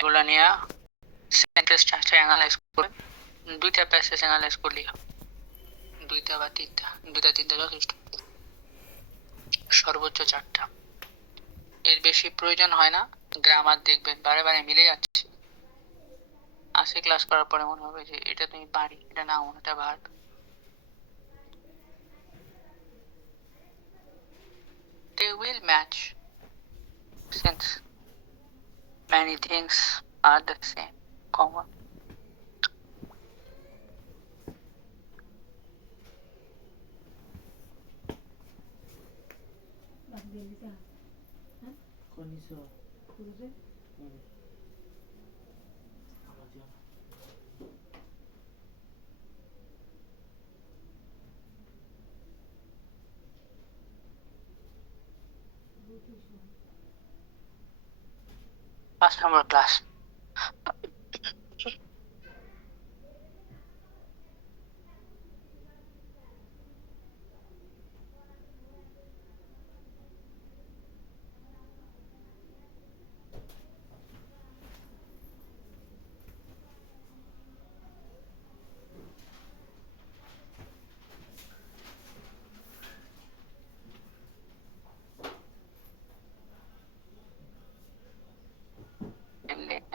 এগুলো নিয়ে sentence structure analyse করে দুইটা প্যাসেজ অ্যানালাইজ করলেই হবে। দুইটা বা তিনটা, দুইটা তিনটা যথেষ্ট, সর্বোচ্চ চারটা, এর বেশি প্রয়োজন হয় না। গ্রামার দেখবেন বারে বারে মিলে যাচ্ছে, আজকে ক্লাস করার পরে মনে হবে যে এটা তুমি পারি, এটা না, এটা verb. They will match since many things are the same, common. First number class.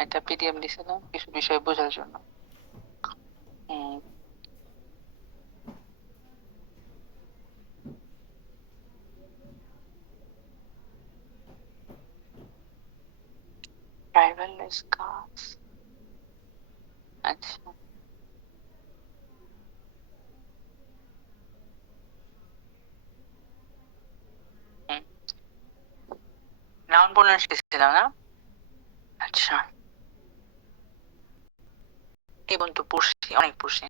একটা পিডিএফ দিছিলাম কিছু বিষয় বোঝার জন্য। ড্রাইভারলেস কার্স, আচ্ছা। নাউন প্রোনাউন শিখেছিলাম না? আচ্ছা, এবং তো পড়ছি, অনেক পড়ছি।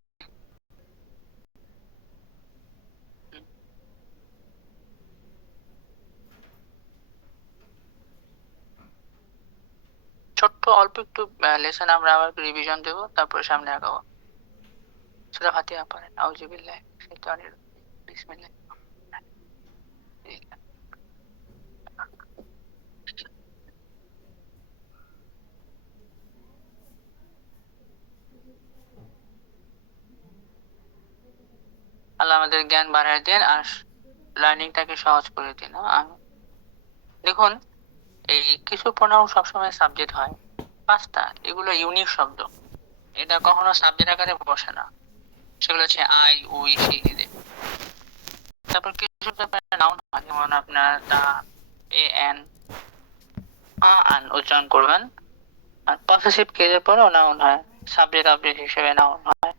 ছোট্ট অল্প একটু লেসন আমরা আবার রিভিশন দেবো, তারপরে সামনে আগাবো। সূরা ফাতিহা পড়েন, আউযুবিল্লাহি মিনাশ শাইতানির রাজিম, বিসমিল্লাহ। আল্লাহ আমাদের জ্ঞান বাড়ায় দেন আর লার্নিংটাকে সহজ করে দিন। দেখুন, এই কিছু প্রোনাউন সবসময় সাবজেক্ট হয়, পাঁচটা, এগুলো ইউনিক শব্দ, এটা কখনো সাবজেক্ট আকারে বসে না, সেগুলো হচ্ছে আই, উই, সি, এদের। তারপর কিছু ব্যাপারে নাউন হয়, যেমন আপনার দা, এ এন, আন উচ্চারণ করবেন, আর পসেসিভ কেজের পরেও নাউন হয়, সাবজেক্ট অবজেক্ট হিসেবে নাউন হয়।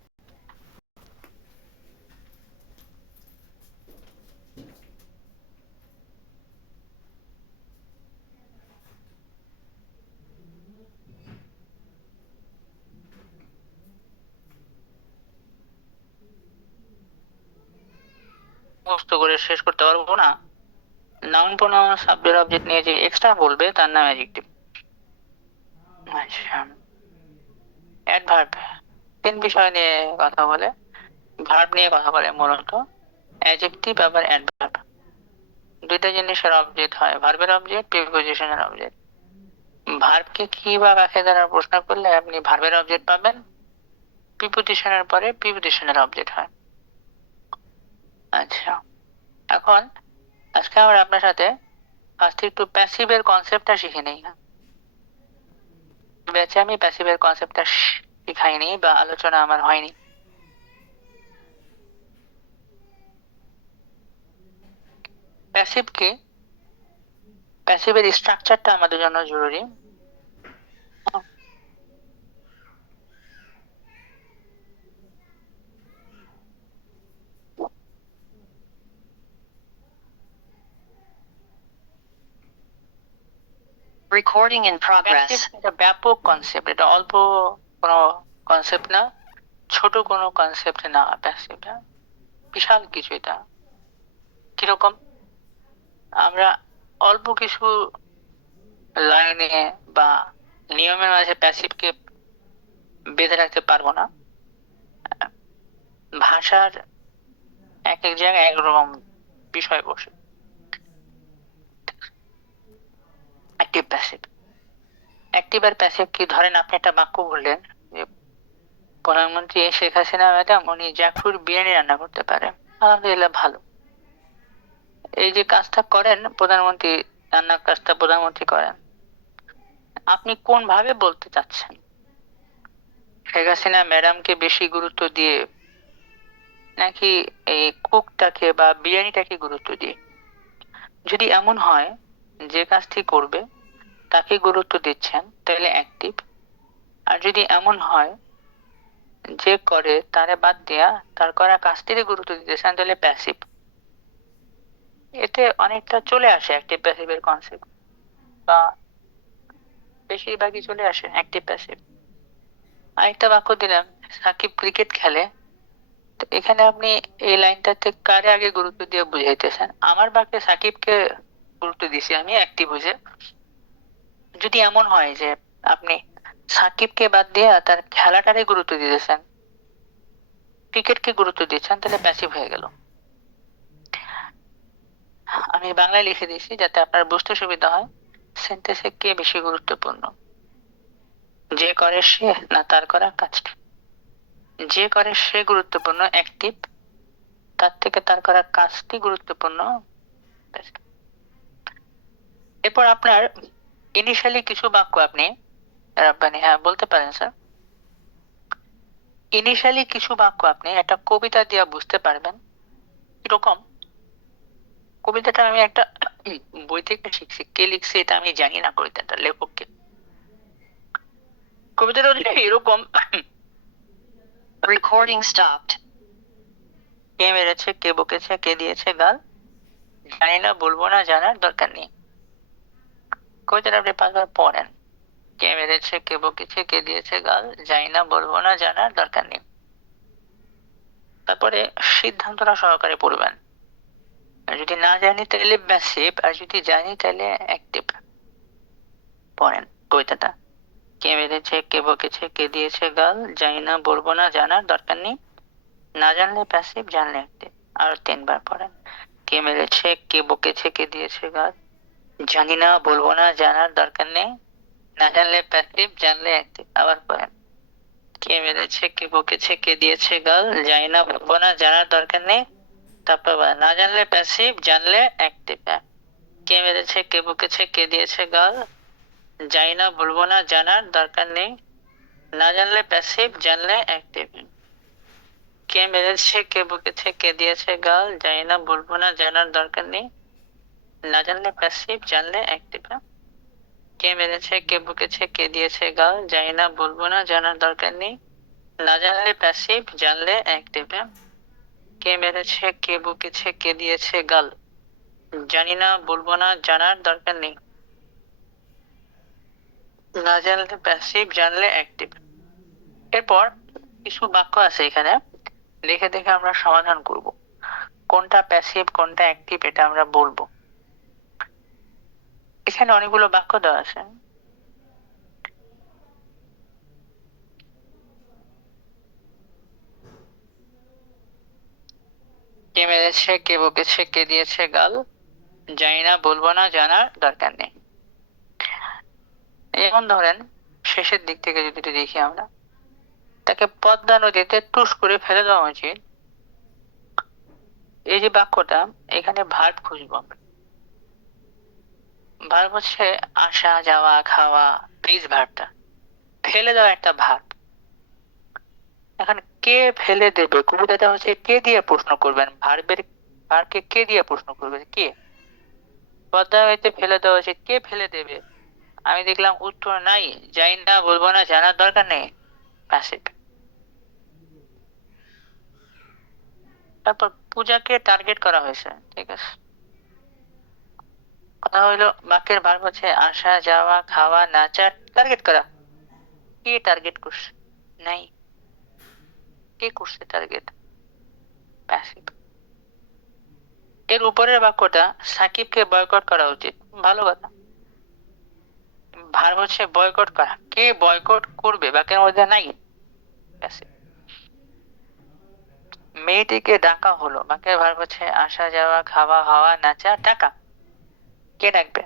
মুখস্থ করে শেষ করতে পারবো না। নাউন প্রোনাউন সাবজেক্ট অবজেক্ট নিয়ে যে এক্সট্রা বলবে তার নাম অ্যাডজেক্টিভ। আচ্ছা, অ্যাডভার্ব তিন বিষয় নিয়ে কথা বলে, ভার্ব নিয়ে কথা বলে মূলত, অ্যাডজেক্টিভ আবার অ্যাডভার্ব। দুইটা জিনিসের অবজেক্ট হয়, ভার্বের অবজেক্ট, প্রিপোজিশনের অবজেক্ট। ভার্বকে কি বা কাকে দ্বারা প্রশ্ন করলে আপনি ভার্বের অবজেক্ট পাবেন, প্রিপোজিশনের পরে প্রিপোজিশনের অবজেক্ট হয়। আচ্ছা, এখন আজকে আমরা আপনার সাথে ফার্স্ট একটু প্যাসিভের কনসেপ্টটা শিখে নেই। ব্যাচে আমি প্যাসিভের কনসেপ্টটা শিখাইনি বা আলোচনা আমার হয়নি। প্যাসিভকে, প্যাসিভের স্ট্রাকচারটা আমাদের জন্য জরুরি। Recording in progress. এটা ব্যাপক কনসেপ্ট, এটা অল্প কোনো কনসেপ্ট না, ছোট কোনো কনসেপ্ট না। প্যাসিভ বিশাল কিছু। এটা কিরকম, আমরা অল্প কিছু লাইনে বা নিয়মের মাঝে প্যাসিভকে বেঁধে রাখতে পারবো না। ভাষার এক এক জায়গায় একরকম বিষয় বসে। অ্যাক্টিভ প্যাসিভ, অ্যাক্টিভ আর প্যাসিভ কি? ধরেন আপনি একটা বাক্য বললেন যে প্রধানমন্ত্রী শেখ হাসিনা ম্যাডাম উনি জ্যাকফ্রুট বিরিয়ানি রান্না করতে পারে। আলহামদুলিল্লাহ, ভালো। এই যে কাজটা করেন প্রধানমন্ত্রী, রান্নার কাজটা প্রধানমন্ত্রী করেন, আপনি কোন ভাবে বলতে চাচ্ছেন? শেখ হাসিনা ম্যাডামকে বেশি গুরুত্ব দিয়ে, নাকি এই কুকটাকে বা বিরিয়ানিটাকে গুরুত্ব দিয়ে? যদি এমন হয় যে কাজটি করবে তাকে গুরুত্ব দিচ্ছেন, তাহলে অ্যাক্টিভ। আর যদি এমন হয় যে করে তারে বাদ দিয়া তার করা কাজটিকে গুরুত্ব দিতেছেন, তাহলে প্যাসিভ। এতে অনেকটা চলে আসে অ্যাক্টিভ প্যাসিভের কনসেপ্ট, বা বেশিরভাগই চলে আসে অ্যাক্টিভ প্যাসিভ। আরেকটা বাক্য দিলাম, সাকিব ক্রিকেট খেলে। তো এখানে আপনি এই লাইনটাতে কারে আগে গুরুত্ব দিয়ে বুঝাইতেছেন? আমার বাক্যে সাকিবকে গুরুত্ব দিছি আমি অ্যাক্টিভ বুঝে। যদি এমন হয় যে আপনি সাকিবকে বাদ দিয়ে তার খেলাটারে গুরুত্ব দিতেছেন, ক্রিকেটকে গুরুত্ব দিচ্ছেন, তাহলে প্যাসিভ হয়ে গেল। আমি বাংলায় লিখে দিয়েছি যাতে আপনার বুঝতে সুবিধা হয়। সেন্টেন্সে কে বেশি গুরুত্বপূর্ণ, যে করে সে না তার করা কাজটা? যে করে সে গুরুত্বপূর্ণ অ্যাক্টিভ, তার থেকে তার করা কাজটি গুরুত্বপূর্ণ passive। এরপর আপনার ইনিশিয়ালি কিছু বাক্য আপনি রাব্বানি, হ্যাঁ বলতে পারেন স্যার। ইনিশিয়ালি কিছু বাক্য আপনি একটা কবিতা দিয়ে বুঝতে পারবেন। এরকম কবিতাটা আমি একটা বই থেকে শিখছি, কে লিখছে এটা আমি জানি না, কবিতাটা লেখককে। কবিতাটা হচ্ছে এরকম, Recording stopped. কে মেরেছে, কে বকেছে, কে দিয়েছে গাল, জানি না বলবো না, জানার দরকার নেই। কবিতাটা আপনি 5 বার পড়েন। কে মেরেছে, কে বকেছে, কে দিয়েছে গাল, জানি না বলবো না, জানার দরকার নেই। তারপরে সিদ্ধান্তটা সহকারে পড়বেন। আর যদি না জানি তাহলে প্যাসিভ, আর যদি জানি তাহলে অ্যাক্টিভ। পড়েন কবিতাটা। কে মেরেছে, কে বকেছে, কে দিয়েছে গাল, জানি না বলবো না, জানার দরকার নেই। না জানলে প্যাসিভ, জানলে অ্যাক্টিভ। আর 3 বার পড়েন। কে মেরেছে, কে বকেছে, কে দিয়েছে গাল, জানি না বলবো না, জানার দরকার নেই। না জানলে প্যাসিভ, জানলে অ্যাক্টিভ। আবার পড়েন। কে মেরেছে, কে বকেছে, কে দিয়েছে গাল, জানি না বলবো না, জানার দরকার নেই। তারপর বলেন, না জানলে প্যাসিভ, জানলে অ্যাক্টিভ। কে মেরেছে, কে বকেছে, কে দিয়েছে গাল, জানি না বলবো না, জানার দরকার নেই। না জানলে প্যাসিভ, জানলে অ্যাক্টিভ। কে মেরেছে, কে বকেছে, কে দিয়েছে গাল, জানি না বলবো না, জানার দরকার নেই। না জানলে প্যাসিভ, জানলে অ্যাক্টিভ। কে মেরেছে, কে বকেছে, কে দিয়েছে গাল, জানি না বলবো না, জানার দরকার নেই। না জানলে প্যাসিভ, জানলে অ্যাক্টিভ। কে মেরেছে, কে বকেছে, কে দিয়েছে গাল, জানি না বলবো না, জানার দরকার নেই। না জানলে প্যাসিভ, জানলে অ্যাক্টিভ। এরপর কিছু বাক্য আছে এখানে, দেখে দেখে আমরা সমাধান করব। কোনটা প্যাসিভ কোনটা অ্যাক্টিভ এটা আমরা বলবো। এখানে অনেকগুলো বাক্য দেওয়া আছে। কে মেরেছে, কে বকেছে, কে দিয়েছে গাল, জানি না বলবো না, জানার দরকার নেই। যেমন ধরেন শেষের দিক থেকে যদি দেখি আমরা, তাকে পদ্মা নদীতে টুস করে ফেলে দেওয়া উচিত। এই যে বাক্যটা, এখানে ভার্ব খুঁজবো আমরা। ভার্ব হচ্ছে আসা, যাওয়া, খাওয়া, প্লিজ ভার্বটা। ফেলে দেওয়া একটা ভার্ব। এখন কে ফেলে দেবে, কবিতাটা হচ্ছে কে দিয়ে প্রশ্ন করবেন, ভার্বকে কে দিয়ে প্রশ্ন করবেন, কে? পদ্মা নদীতে ফেলে দেওয়া উচিত, কে ফেলে দেবে? আমি দেখলাম উত্তর নাই, জানি না বলবো না, জানার দরকার নেই, প্যাসিভ। তারপর পূজাকে টার্গেট করা হয়েছে, ঠিক আছে। কথা হইলো বাক্যের ভার্ব হচ্ছে আসা, যাওয়া, খাওয়া, নাচা, টার্গেট করা। কে টার্গেট করছে? নাই। কে করছে টার্গেট? প্যাসিভ। এর উপরের বাক্যটা সাকিবকে বয়কট করা উচিত, ভালো কথা। ভার্ব হচ্ছে বয়কট করা, কে বয়কট করবে বাক্যের মধ্যে নাই, প্যাসিভ। মেয়েটিকে ডাকা হলো, বাক্যের ভার্ব হচ্ছে আসা, যাওয়া, খাওয়া, হাওয়া, নাচা, ডাকা। কে ডাকবে?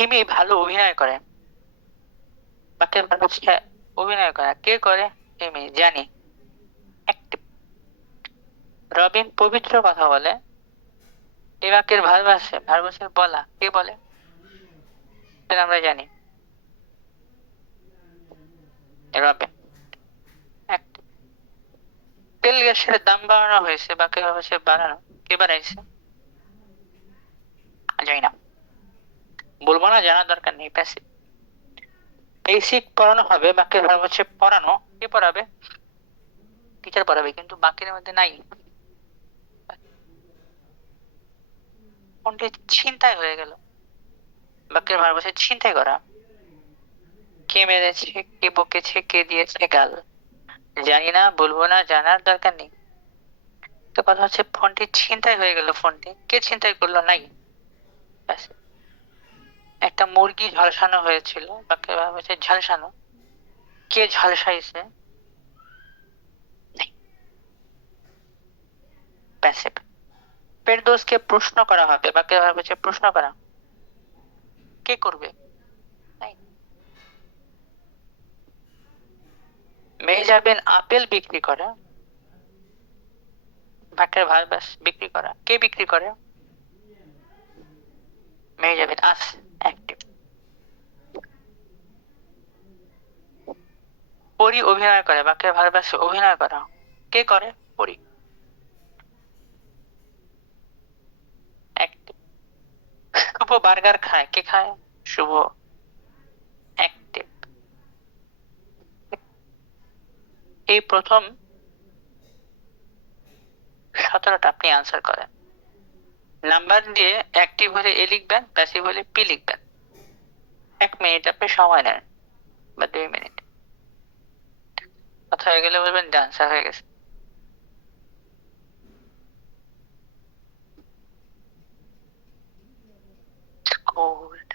হিমি ভালো অভিনয় করে। বাক্যের ভার্ব হচ্ছে অভিনয় করা। কে করে? হিমি। জানি। অ্যাক্টিভ। রবিন পবিত্র কথা বলে। এই বাক্যের ভার্ব আছে, ভার্ব হচ্ছে বলা। কে বলে? সেটা আমরা জানি, রবিন। অ্যাক্টিভ। তেল গ্যাসের দাম বাড়ানো হয়েছে। বাক্যের ভার্ব হচ্ছে বাড়ানো। কে বাড়াইছে? জানি না, বলবো না, জানার দরকার নেই। প্যাসিভ। বেসিক পড়ানো হবে। বাক্যের ভার্ব হচ্ছে পড়ানো। কে পড়াবে? টিচার পড়াবে, কিন্তু বাক্যের মধ্যে নাই। ফোনটি ছিনতাই হয়ে গেল। বাক্যের ভার্ব হচ্ছে ছিনতাই করা। কে মেরেছে? কে বকেছে? কে দিয়েছে গাল? জানি না, বলবো না, জানার দরকার নেই। তো কথা হচ্ছে ফোনটি ছিনতাই হয়ে গেল। ফোনটি কে ছিনতাই করলো? নাই। ব্যাস। একটা মুরগি ঝলসানো হয়েছিল। বাক্যের ভার্ব হচ্ছে ঝলসানো। কে ঝলসাইছে? নাই। প্যাসিভ। ফেরদৌসকে প্রশ্ন করা হবে। বাক্যের ভার্ব হচ্ছে প্রশ্ন করা। কে করবে? নাই। মেয়ে যাবেন আপেল বিক্রি করে। বাক্যের ভার্ব বিক্রি করা। কে বিক্রি করে? মেয়ে যাবেন আস। অ্যাক্টিভ। পরি অভিনয় করে। বাক্যের ভার্ব অভিনয় করা। কে করে? পরি। অ্যাক্টিভ। শুভ বার্গার খায়। কে খায়? শুভ। অ্যাক্টিভ। এই প্রথম 17টা আপনি আনসার করেন। নাম্বার দিয়ে অ্যাক্টিভ হলে এ লিখবেন, প্যাসিভ হলে পি লিখবেন। 1 মিনিট আপনি সময় নেন, বা 2 মিনিট। কথা হয়ে গেলে বলবেন যে আনসার হয়ে গেছে। Good.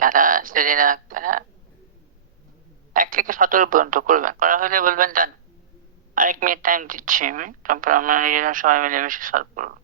যারা সেদিন 1 থেকে 17 পর্যন্ত করবেন, করা হলে বলবেন ডান। 1 মিনিট টাইম দিচ্ছি আমি, তারপর আমরা নিজেরা সবাই মিলে বেশি সলভ করবো।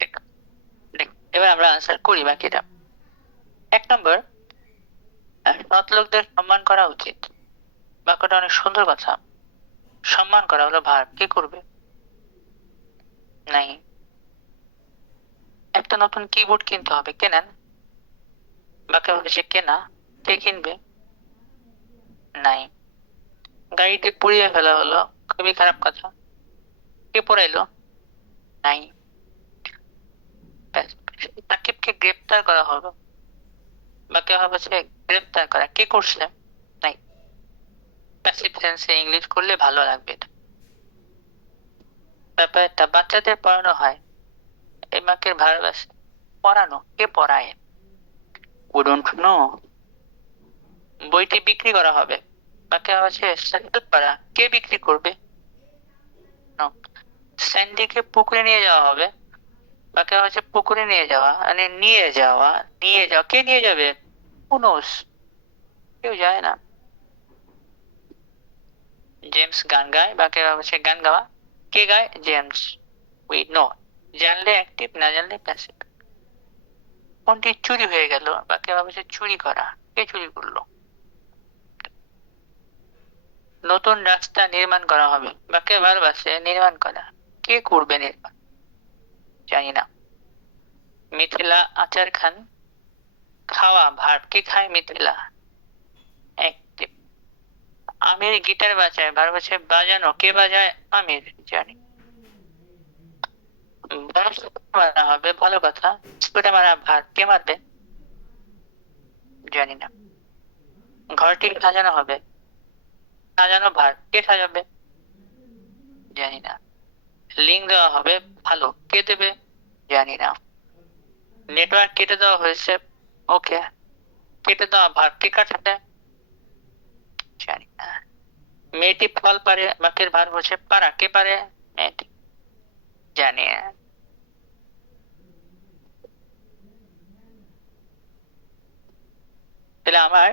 দেখ, দেখ, এবার আমরা আনসার করি বাকিটা। 1 নম্বর, সৎ লোকদের সম্মান করা উচিত। বাক্যটা অনেক সুন্দর কথা। সম্মান করা হলো ভার। কে করবে? নাই। একটা নতুন কিবোর্ড কিনতে হবে। কেনেন। বাক্য হচ্ছে কেনা। কে কিনবে? নাই। গাড়িতে পুড়িয়ে ফেলা হলো। খুবই খারাপ কথা। কে পড়াইলো? নাই। ব্যাস। সাকিবকে গ্রেপ্তার করা হলো। বাক্য হচ্ছে গ্রেপ্তার করা। কে করছে? নাই। প্যাসিভ টেন্সে ইংলিশ করলে ভালো লাগবে এটা। ব্যাপারটা বাচ্চাদের পড়ানো হয়। এই বাক্যের ভার্ব আছে পড়ানো। কে পড়ায়? We don't know. বইটি বিক্রি করা হবে। বাক্য হচ্ছে সেল করা। কে বিক্রি করবে? নো। স্যান্ডিকে পুকুরে নিয়ে যাওয়া হবে। বাক্যে হচ্ছে পুকুরে নিয়ে যাওয়া, মানে নিয়ে যাওয়া, কে নিয়ে যাবে? পুনুস, কেউ যায় না। জেমস গান গায়, বাক্যে হচ্ছে গান গাওয়া, কে গায়? জেমস। We know. জানলে অ্যাক্টিভ, না জানলে প্যাসিভ। ফোনটি চুরি হয়ে গেল, বাক্যে হচ্ছে চুরি করা, কে চুরি করলো? নতুন রাস্তা নির্মাণ করা হবে, বাক্যে ভার্ব আছে নির্মাণ করা, কে করবে নির্মাণ? জানি না। মিথিলা আচার খান, খাওয়া ভার্ব, কে খায়? মিথিলা, অ্যাক্টিভ। আমির গিটার বাজায়, ভার্ব হচ্ছে বাজানো, কে বাজায়? আমির, জানি। বরফ মারা হবে, ভালো কথা, স্কুটে মারা ভার্ব, কে মারবে? জানি না। ঘরটি সাজানো হবে, সাজানো ভার্ব, কে সাজাবে? জানি না। লিঙ্ক দেওয়া হবে, ভালো, কে দেবে? জানি না। নেটওয়ার্ক কেটে দেওয়া হয়েছে, ওকে, কেটে দেওয়া ভার্ব, কে কাটাবে? জানি না। মেয়েটি ফল পারে, বাক্যের ভার্ব হচ্ছে পারা, কে পারে? মেয়েটি, জানি না। তাহলে আমার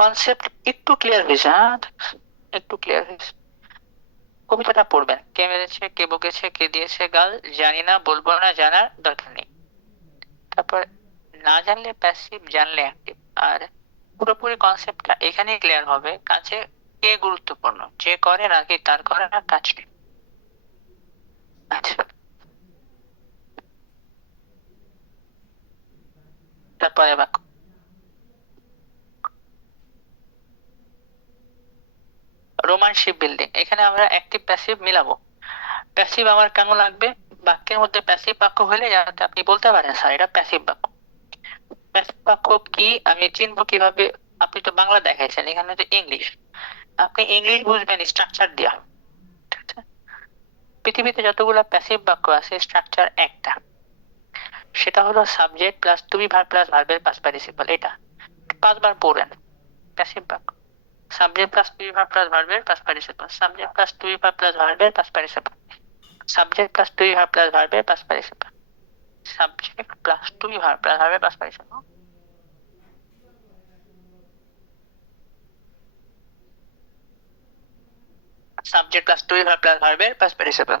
কনসেপ্ট একটু ক্লিয়ার হয়েছে, হ্যাঁ, একটু ক্লিয়ার হয়েছে। কবিতাটা পড়বেন, কে মেরেছে, কে বকেছে, কে দিয়েছে গাল, জানি না, বলবো না, জানার দরকার নেই। তারপর না জানলে প্যাসিভ, জানলে অ্যাক্টিভ। আর পুরোপুরি কনসেপ্টটা এখানেই ক্লিয়ার হবে, কাজে কে গুরুত্বপূর্ণ, যে করে নাকি তার করে না কাজটি। আচ্ছা, তারপরে বাক্য। রোমান শিপ বিল্ডিং, এখানে আমরা অ্যাক্টিভ প্যাসিভ মিলাবো। প্যাসিভ আমার কেন লাগবে? বাক্যের মধ্যে প্যাসিভ বাক্য হলে যাতে আপনি বলতে পারেন স্যার এটা প্যাসিভ বাক্য। প্যাসিভ বাক্য কি আমি চিনবো কিভাবে? আপনি তো বাংলা দেখাইছেন, এখানে তো ইংলিশ। আপনি ইংলিশ বুঝবেন স্ট্রাকচার দিয়া। ঠিক আছে? পৃথিবীতে যতগুলো প্যাসিভ বাক্য আছে স্ট্রাকচার একটা, সেটা হলো subject plus to be verb plus ভার্বের পাস্ট পার্টিসিপল। এটা 5বার পড়েন। প্যাসিভ বাক্য subject plus to be verb plus ভার্বের past participle, subject plus to be verb plus ভার্বের past participle, subject plus to be verb plus ভার্বের past participle, subject plus to be verb plus ভার্বের past participle, subject plus to be verb plus ভার্বের past participle,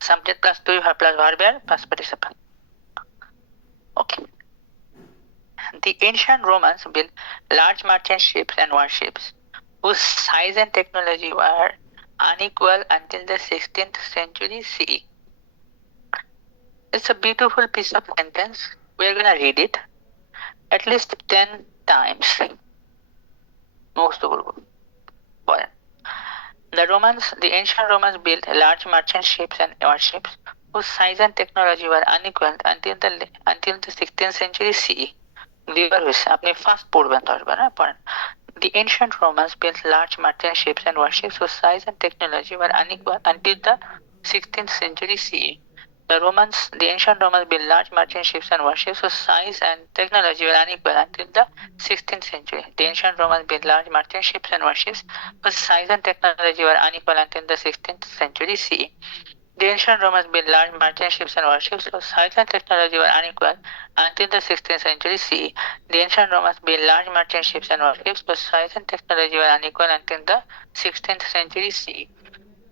subject plus to be verb plus ভার্বের past participle. Okay. The ancient Romans built large merchant ships and warships whose size and technology were unequal until the 16th century CE. It's a beautiful piece of sentence. We're gonna read it at least 10 times. মুখস্থ করবো। পরে the ancient Romans built large merchant ships and warships whose size and technology were unequal until the 16th century CE. দুইবার হয়েছে, আপনি first পড়বেন 10বার, হ্যাঁ পড়েন। The ancient Romans built large merchant ships and warships whose size and technology were unequal until the 16th century CE. The ancient Romans built large merchant ships and warships whose size and technology were unequal until the 16th century. The ancient Romans built large merchant ships and warships whose size and technology were unequal until the 16th century CE. The ancient Romans built large merchant ships and warships whose size and technology were unequal until the 16th century CE. The ancient Romans built large merchant ships and warships whose size and technology were unequal until the 16th century CE.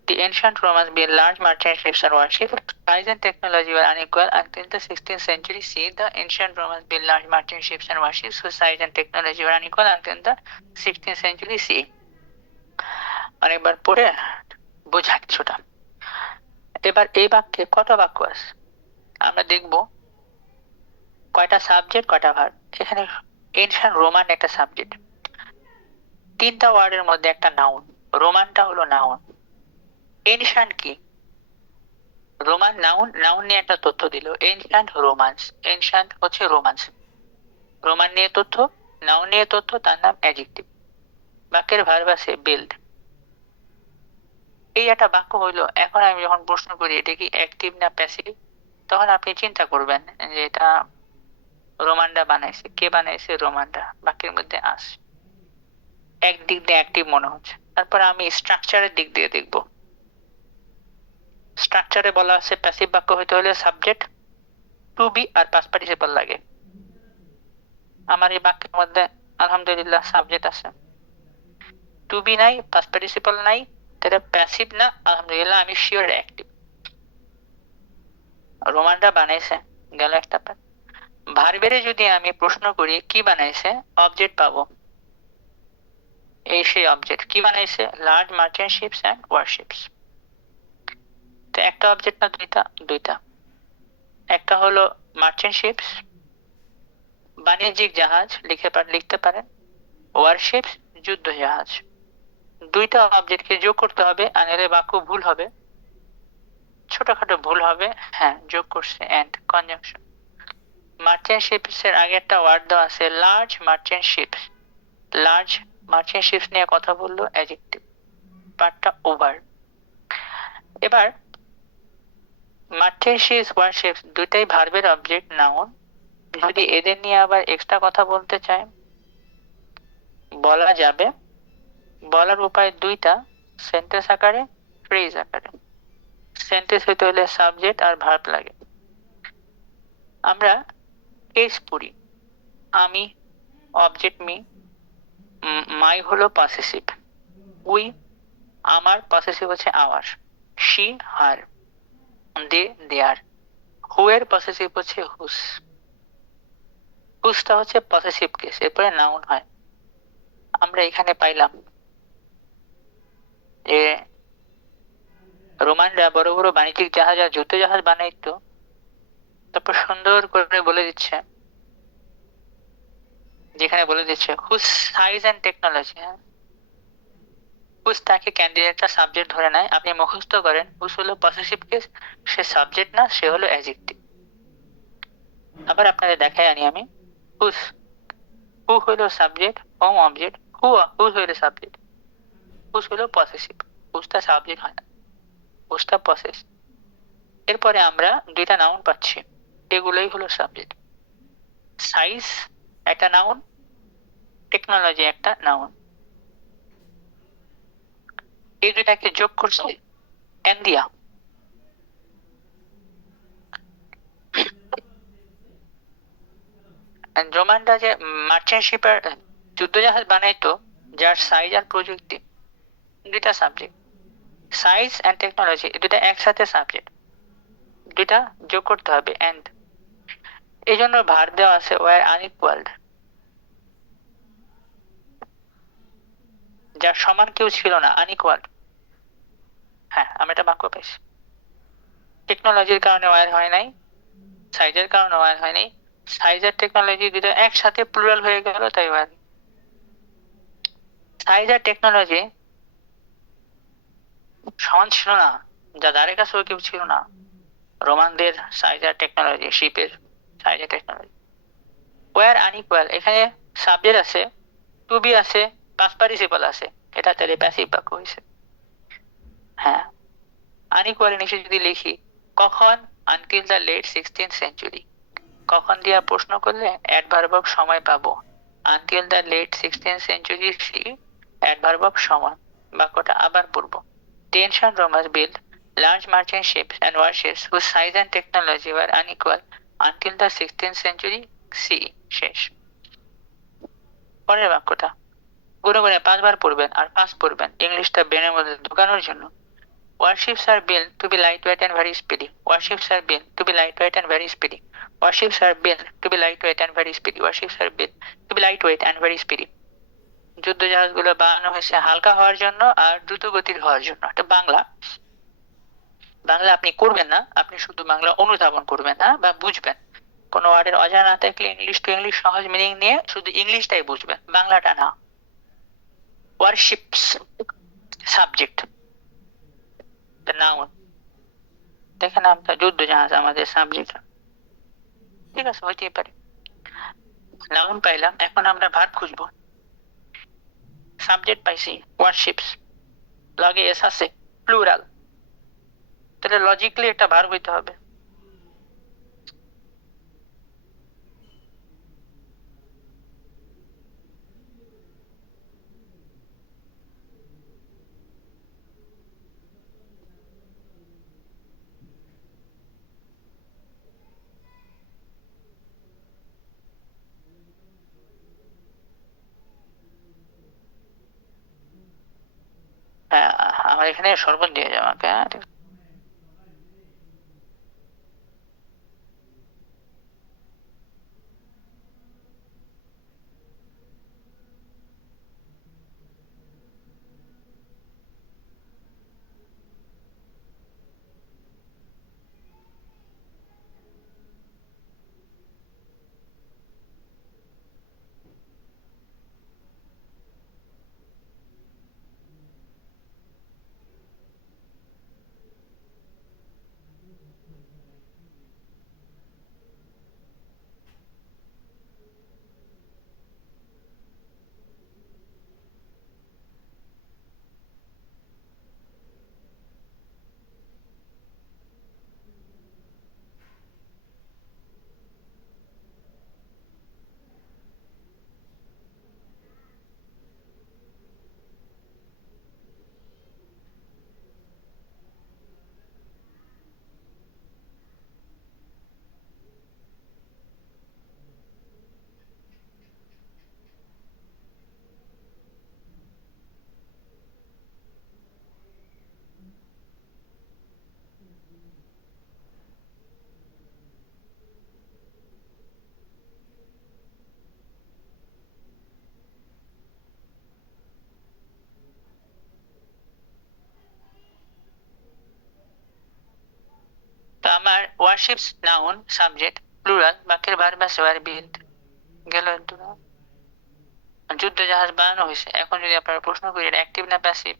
The ancient Romans built large merchant ships and warships whose size and technology were unequal until the 16th century CE. The ancient Romans built large merchant ships and warships whose size and technology were unequal until the 16th century CE. অনেকবার পড়ে বোঝা কিছুটা। এবার এই বাক্যে কটা বাক্য আছে আমরা দেখব। কয়টা সাবজেক্ট, কয়টা ভার্ব। এখানে এনশিয়েন্ট রোমান একটা সাবজেক্ট, 3টা ওয়ার্ডের মধ্যে একটা নাউন, রোমানটা হলো নাউন। এনশিয়েন্ট কি? রোমান নাউন, নাউন নিয়ে একটা তথ্য দিল, এনশিয়েন্ট রোমান্স। এনশিয়েন্ট হচ্ছে রোমান্স, রোমান নিয়ে তথ্য, নাউন নিয়ে তথ্য, তার নাম অ্যাডজেক্টিভ। বাক্যের ভার্ব আছে বিল্ড। এই একটা বাক্য হইলো। এখন আমি যখন প্রশ্ন করি এটা কি অ্যাক্টিভ না প্যাসিভ, তখন আপনি চিন্তা করবেন যে এটা রোমানরা বানাইছে, কে বানাইছে? রোমানরা। বাক্যের মধ্যে আসে, একদিক দিয়ে অ্যাক্টিভ মনে হচ্ছে। তারপর আমি স্ট্রাকচারের দিক দিয়ে দেখব। স্ট্রাকচারে বলা আছে প্যাসিভ বাক্য হইতে হলে subject, to B R past participle লাগে। আমার এই বাক্যের মধ্যে আলহামদুলিল্লাহ সাবজেক্ট আছে, টু বি নাই, পাস্ট পার্টিসিপল নাই, তাহলে প্যাসিভ না, আলহামদুলিল্লাহ আমি শিওর অ্যাক্টিভ। রোমানরা বানাইছে, গেল একটা পার্ট। ভার্বেরে যদি আমি প্রশ্ন করি কি বানাইছে, অবজেক্ট পাবো। এই সেই অবজেক্ট কি বানাইছে, লার্জ মার্চেন্ট শিপস এন্ড ওয়ারশিপস। তো একটা অবজেক্ট না দুইটা? দুইটা। একটা হলো মার্চেন্ট শিপস, বাণিজ্যিক জাহাজ লিখতে পারেন, ওয়ারশিপস যুদ্ধ জাহাজ। দুইটা অবজেক্টকে যোগ করতে হবে, আনলে বাক্য ভুল হবে, ছোটখাটো ভুল হবে। হ্যাঁ, যোগ করছে এন্ড কনজাংশন। মার্চেন্ট শিপস এর আগে একটা ওয়ার্ড দেওয়া আছে large merchant ships. Large merchant ships নিয়ে কথা বললো, অ্যাডজেক্টিভ, পার্টটা ওভার। এবার মার্চেন্ট শিপস ওয়ারশিপস দুইটাই ভার্বের অবজেক্ট নাউন। যদি এদের নিয়ে আবার এক্সট্রা কথা বলতে চাই বলা যাবে। বলার উপায় দুইটা, সেন্টেন্স আকারে, ফ্রেজ আকারে। সেন্টেন্স হইতে হলে সাবজেক্ট আর ভার্ব লাগে। আমরা কেস পড়ি, আমি অবজেক্ট মি, মাই হলো পসেসিভ, উই আমার পসেসিভ হচ্ছে আওয়ার, শি হার, দে দেয়ার, হু এর পসেসিভ হচ্ছে হুস। হুসটা হচ্ছে পসেসিভ কেস, এরপরে নাউন হয়। আমরা এখানে পাইলাম যে রোমানরা বড় বড় বাণিজ্যিক জাহাজ আর যুদ্ধ জাহাজ বানাইতো। তারপর সুন্দর করে বলে দিচ্ছে, যেখানে বলে দিচ্ছে হুস সাইজ এন্ড টেকনোলজি। হ্যাঁ, হুস তাকে ক্যান্ডিডেটটা সাবজেক্ট ধরে নেয়, আপনি মুখস্থ করেন হুস হলো পসেসিভ কেস, সে সাবজেক্ট না, সে হলো অ্যাডজেক্টিভ। আবার আপনাদের দেখাই আনি আমি, হুস, হু হইলো সাবজেক্ট, হোম অবজেক্ট, হু হইলো সাবজেক্ট, হুস হইলো পসেসিভ, হুসটা সাবজেক্ট হয় না, হুসটা পসেস। এরপরে আমরা দুইটা নাউন পাচ্ছি, এগুলোই হলো সাবজেক্ট। সাইজ একটা নাউন, টেকনোলজি একটা নাউন, এই দুইটাকে যোগ করছে এন দিয়া। রোমানরা যে মার্চেন্ট শিপের যুদ্ধ জাহাজ বানাইতো, যার সাইজ আর প্রযুক্তি দুইটা সাবজেক্ট, সাইজ এন্ড টেকনোলজি দুইটা একসাথে সাবজেক্ট, দুইটা যোগ করতে হবে এন্ড। এই জন্য ভার দেওয়া আছে ওয়ার আনইকুয়ালড, যার সমান কেউ ছিল না, আনইকুয়ালড। হ্যাঁ, আমি একটা বাক্য পাইছি। টেকনোলজির কারণে ওয়ার হয় নাই, সাইজের কারণে ওয়ার হয় নাই, সাইজ আর টেকনোলজি দুটো একসাথে প্লুরাল হয়ে গেল, তাই ওয়ার। সাইজ আর টেকনোলজি সমান ছিল না, যা ধারে কাছেও কেউ ছিল না। রোমানদের সাইজ আর টেকনোলজি, শিপের সাইজ আর টেকনোলজি ওয়ার আনইকুয়াল। এখানে সাবজেক্ট আছে, টু বি আছে, পাস্ট পার্টিসিপল আছে, এটা তাহলে প্যাসিভ বাক্য হয়েছে। হ্যাঁ, আনইকুয়াল নিচে যদি লিখি কখন, until the late 16th century. কখন দিয়া প্রশ্ন করলে অ্যাডভার্ব অফ সময় পাবো, until the late 16th century সি, অ্যাডভার্ব অফ সময়। বাক্যটা আবার পড়বো, tension Romans build large merchant ships and warships whose size and technology were unequal until the 16th century CE। শেষ। পরের বাক্যটা গুনে গুনে 5 বার পড়বেন আর ফাস্ট পড়বেন, ইংলিশটা ব্রেনের মধ্যে ঢোকানোর জন্য। Warships are built to be lightweight and very speedy. Warships are built to be lightweight and very speedy. Warships are built to be lightweight and very speedy. Warships are built to be lightweight and very speedy. যুদ্ধ জাহাজগুলো বানানো হয়েছে হালকা হওয়ার জন্য আর দ্রুত গতির হওয়ার জন্য। এটা বাংলা। বাংলা আপনি করবেন না, আপনি শুধু বাংলা অনুধাবন করবেন না বা বুঝবেন। কোনো ওয়ার্ডের অজানা থাকলে ইংলিশ টু ইংলিশ সহজ মিনিং নিয়ে শুধু ইংলিশটাই বুঝবেন, বাংলাটা না। ওয়ারশিপস সাবজেক্ট, নাউন। দেখেন আমরা যুদ্ধ জাহাজ আমাদের সাবজেক্ট, ঠিক আছে, হইতেই পারে। নাউন পাইলাম, এখন আমরা ভার্ব খুঁজবো। সাবজেক্ট পাইছি ওয়ারশিপস, লগে এস আছে, প্লুরাল, তাহলে লজিক্যালি একটা ভার্ব হইতে হবে। আমার এখানে শরবত দিয়ে যাও আমাকে, হ্যাঁ? তো আমার ওয়ারশিপস নাউন সাবজেক্ট প্লুরাল বাক্যের ভার্ব আছে ওয়ার বিল্ড গেল দুটো। যুদ্ধ জাহাজ বানানো হয়েছে, এখন যদি আপনারা প্রশ্ন করি এটা অ্যাক্টিভ না প্যাসিভ,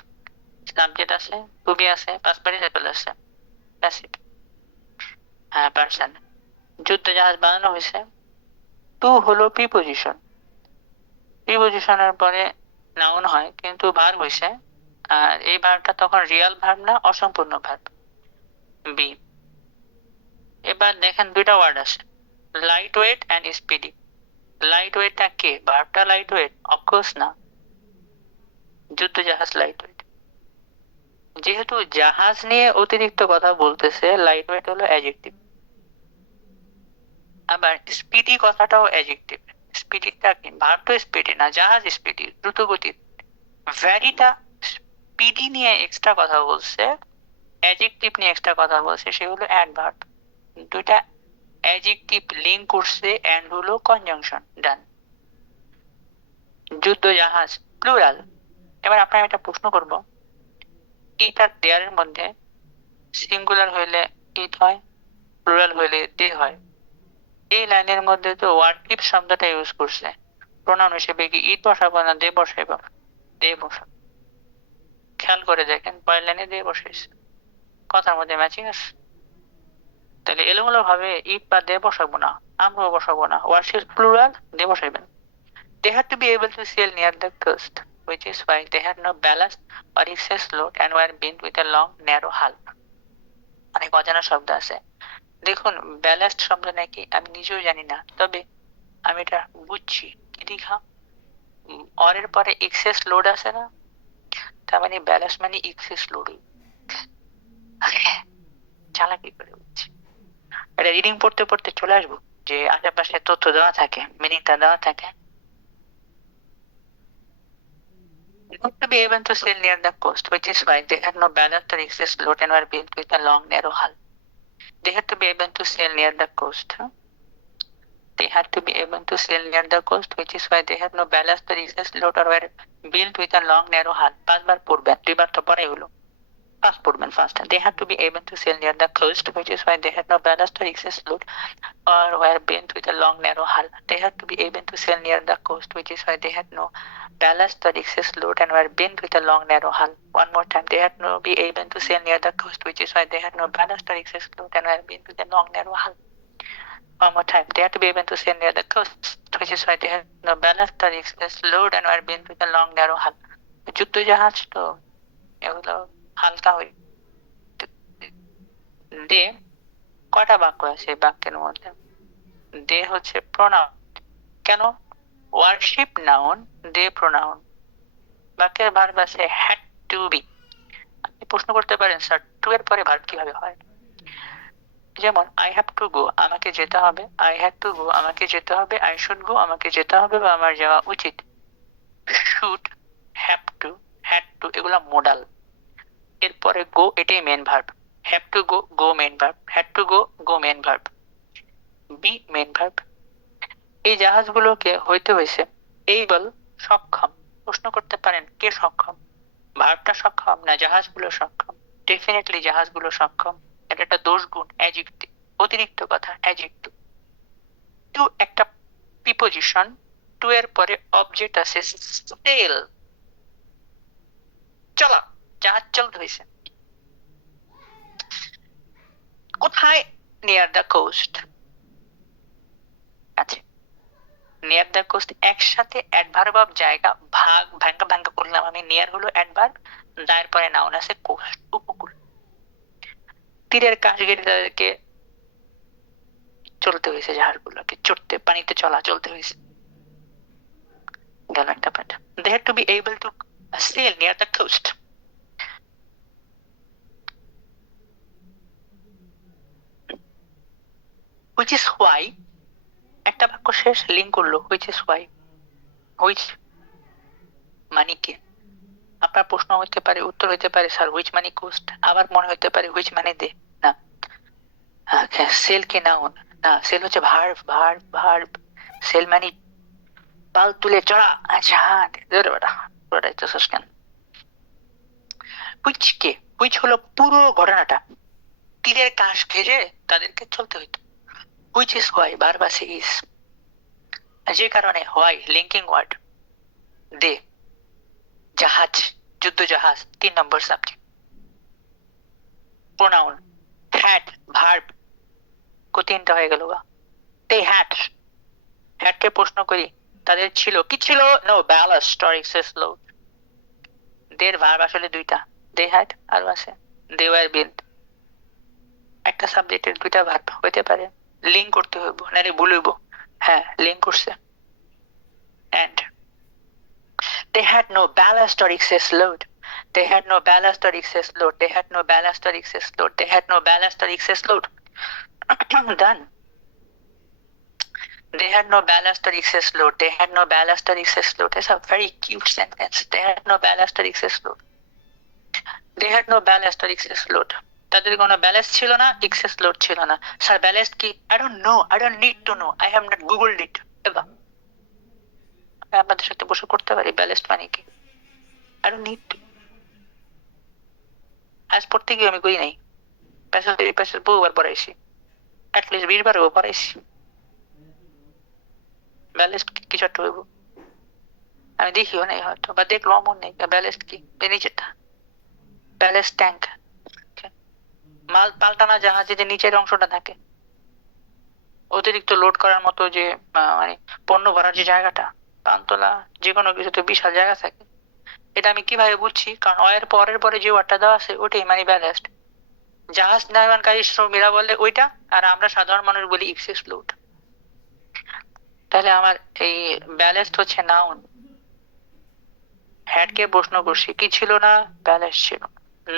সাবজেক্ট আছে, টু বি আছে, পাস্ট পার্টিসিপল আছে, প্যাসিভ। হ্যাঁ, পারসন। যুদ্ধ জাহাজ বানানো হয়েছে, টু হলো প্রিপোজিশন, প্রিপোজিশনের পরে নাউন হয় কিন্তু ভার্ব হয়েছে, আর এই ভার্বটা তখন রিয়েল ভার্ব না অসম্পূর্ণ ভার্ব, বি। এবার দেখেন দুইটা ওয়ার্ড আছে, light weight and speedy. Light ওয়েটটা কে? ভার্বটা লাইট ওয়েট? অফকোর্স না, যুদ্ধ জাহাজ লাইট ওয়েট। যেহেতু জাহাজ নিয়ে অতিরিক্ত কথা বলতেছে, লাইট ওয়েট হলো অ্যাডজেক্টিভ। আবার স্পিডি কথাটাও অ্যাডজেক্টিভ। স্পিডিটা কি? ভার্ব তো স্পিডি না, জাহাজ স্পিডি, দ্রুত গতির। ভ্যারিটা স্পিডি নিয়ে এক্সট্রা কথা বলছে, অ্যাডজেক্টিভ নিয়ে এক্সট্রা কথা বলছে, সেগুলো অ্যাডভার্ব। দুইটা অ্যাডজেক্টিভ লিঙ্ক করছে, এন্ড হলো কনজাংশন, ডান। যুদ্ধ জাহাজ প্লুরাল। এবার আপনার একটা প্রশ্ন করব, ইট আর দেয়ারের মধ্যে সিঙ্গুলার হইলে ইট হয়, প্লুরাল হইলে দে হয়। এই লাইনের মধ্যে তো ওয়ার্ডটিপ শব্দটা ইউজ করছে, প্রোনাউন হিসেবে কি ইট বসাবো না দে বসাইবো? দে বসাবো। খেয়াল করে দেখেন পরের লাইনে দে বসাইছে, কথার মধ্যে ম্যাচিং আছে। তাহলে এলোমেলো ভাবে ইট বা দে বসাবো না, আমরাও বসাবো না, ওয়ার্ডটিপ প্লুরাল, দে বসাইবেন। They had to be able to sail near the coast, which is why they had no ballast or excess load and were built with a long, narrow hull. অনেক অজানা শব্দ আছে। দেখুন, ব্যালাস্ট শব্দ নাকি আমি নিজেও জানি না, তবে আমি এটা বুঝছি কি দীঘা, অরের পরে এক্সেস লোড আছে না, তার মানে ব্যালাস্ট মানে এক্সেস লোড। চালাকি করে বুঝছি। এটা রিডিং পড়তে পড়তে চলে আসবো, যে আশেপাশে তথ্য দেওয়া থাকে, মিনিংটা দেওয়া থাকে। Not to be able to sail near the coast, which is why they had no ballast or excess load and were built with a long, narrow hull. They had to be able to sail near the coast. They had to be able to sail near the coast, which is why they had no ballast or excess load or were built with a long, narrow hull. পাঁচবার পড়বেন, দুইবার তো পড়াই হলো, পাঁচ পড়বেন first. They had to be able to sail near the coast, which is why they had no ballast or excess load or were built with a long, narrow hull. They had to be able to sail near the coast, which is why they had no ballast or excess load and were built with a long, narrow hull. One more time. They had no be able to sail near the coast, which is why they had no ballast or excess load and were built with a long, narrow hull. One more time. They had to be able to sail near the coast, which is why they had no ballast or excess load and were built with a long, narrow hull. যুদ্ধ জাহাজ তো এগুলো হালকা হয়ে। দে কয়টা বাক্য আছে বাক্যের মধ্যে? দে হচ্ছে প্রোনাউন। কেন? ওয়ার্শিপ নাউন, দে প্রোনাউন। বাক্যের ভার্ব আছে হ্যাড টু বি। আপনি প্রশ্ন করতে পারেন স্যার টু এর পরে ভার্ব কিভাবে হয়? যেমন আই হ্যাভ টু গো, আমাকে যেতে হবে, আই হ্যাড টু গো, আমাকে যেতে হবে, আই শুড গো, আমাকে যেতে হবে বা আমার যাওয়া উচিত। Should, have to, had to এগুলা মোডাল। এরপরে গো, এটাই main verb. Have to go, go main verb. Had to go, go main verb. Be main verb. এই জাহাজগুলোকে হইতে হয়েছে এইবল সক্ষম। প্রশ্ন করতে পারেন কে সক্ষম, ভার্বটা সক্ষম না জাহাজগুলো সক্ষম? ডেফিনেটলি জাহাজগুলো সক্ষম। এটা একটা দোষ গুণ, অ্যাডজেক্টিভ, অতিরিক্ত কথা, অ্যাডজেক্টিভ। টু একটা প্রিপজিশন, টু এর পরে অবজেক্ট আছে সেল, চলা, জাহাজ চলতে হয়েছে। কোথায়? Near the coast. আছে নিয়ার দ্য কোস্ট একসাথে অ্যাডভার্ব অফ জায়গা, ভাগ ভাঙ্গা ভাঙ্গা করলাম আমি। নিয়ার হলো অ্যাডভার্ব, দায়ের পরে নাউন আছে কোস্ট, উপকূল। তীরের কাছ ঘেঁষে তাদেরকে চলতে হয়েছে, জাহাজগুলোকে চড়তে, পানিতে চলা, চলতে হয়েছে। গেল একটা point. They had to be able to sail near the coast. Which is why, একটা বাক্য শেষ, লিঙ্ক করলো হুইচ ইজ হোয়াই। হুইচ মানে কি? আপনার প্রশ্ন হতে পারে, উত্তর হতে পারে স্যার হুইচ মানে কোস্ট, আবার মনে হতে পারে হুইচ মানে দে। না, সেল কে নাউন না, সেল হচ্ছে ভার্ব, ভার্ব, ভার্ব। সেল মানে পাল তুলে চড়া। আচ্ছা, পুরোটাই তো কেন? হুইচ কে, হুইচ হলো পুরো ঘটনাটা, তীরের কাছ ঘেঁষে তাদেরকে চলতে হইতো। হুইচ ইজ হোয়াই, ভার্ব আছে ইজ, যে কারণে হোয়াই লিঙ্কিং ওয়ার্ড। দে জাহাজ, যুদ্ধ জাহাজ, 3 নম্বর সাবজেক্ট। প্রোনাউন হ্যাড, ভার্ব, তিনটা হয়ে গেল গা। দে হ্যাড, হ্যাড কে প্রশ্ন করি, তাদের ছিল কি? ছিল no ballast or excess load. দের ভার্ব আসলে দুইটা, দে হ্যাড আর আছে দে ওয়্যার বিল্ড। একটা সাবজেক্টের দুইটা ভার্ব হইতে পারে, লিঙ্ক করতে হইব নারে ভুলইব। হ্যাঁ, লিঙ্ক করছে। And they had no ballast or excess load. They had no ballast or excess load. They had no ballast or excess load. They had no ballast or excess load. Done. They had no ballast or excess load. They had no ballast or excess load. That's a very cute sentence. They had no ballast or excess load. They had no ballast or excess load. তাদের কোনো balance ছিল না, access load ছিল না। Sir balance কি? I don't know, I don't need to know, I have not googled it. এবার আমি আপনাদের সাথে বসে করতে পারি ব্যালেন্স মানে কি, আই ডোন্ট নিড টু। আজ পড়তে গিয়ে আমি করি নাই, প্যাসেজ প্যাসেজ বহুবার পড়াইছি, অ্যাটলিস্ট 20 বারও পড়াইছি। ব্যালেন্স কিছু একটা হইব, আমি দেখিও নাই হয়তো, বা দেখলো মন নেই। ব্যালেন্স কি? এই নিচেরটা ব্যালেন্স ট্যাঙ্ক, মাল পাল্টানো জাহাজে যে নিচের অংশটা থাকে, অতিরিক্ত লোড করার মতো যে মানে পণ্য ভরার যে জায়গাটা, পানতলা, যে কোনো কিছুতে বিশাল জায়গা থাকে। এটা আমি কিভাবে বুঝছি? কারণ এর পরের পরে যে ওয়ার্ডটা দেওয়া আছে ওটাই মানে ব্যালেন্সড। জাহাজ নির্মাণকারী শ্রমিকরা বলে ওইটা, আর আমরা সাধারণ মানুষ বলি এক্সেস লোড। তাহলে আমার এই ব্যালেন্সড হচ্ছে নাউন। হ্যাড কে প্রশ্ন করছি, কি ছিল না? ব্যালেন্স ছিল।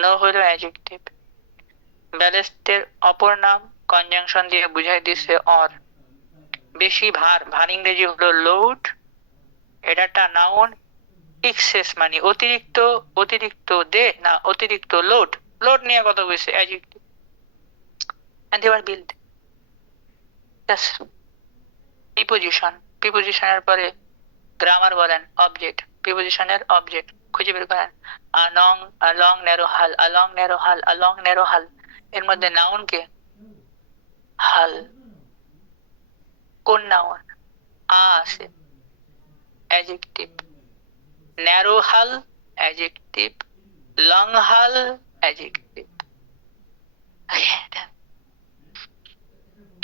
নো হলো অ্যাডজেক্টিভ। ব্যালেন্সডের অপর নাম কনজাংশন দিয়ে বুঝাই দিছে অর। বেশি ভার, ভার ইংরেজি হলো লোড, এটা একটা নাউন। এক্সেস মানে অতিরিক্ত, অতিরিক্ত দে না অতিরিক্ত লোড, লোড নিয়ে কথা বলছে, adjective. and they were built. Yes. Preposition, প্রিপোজিশনের পরে গ্রামার বলেন অবজেক্ট, প্রিপোজিশনের অবজেক্ট খুঁজে বের করেন। along, along narrow hull, along narrow hull, along narrow hull, এর মধ্যে নাউন কে? হাল। কোন নাউন? আছে, অ্যাডজেক্টিভ। ন্যারো হাল অ্যাডজেক্টিভ, লং হাল অ্যাডজেক্টিভ।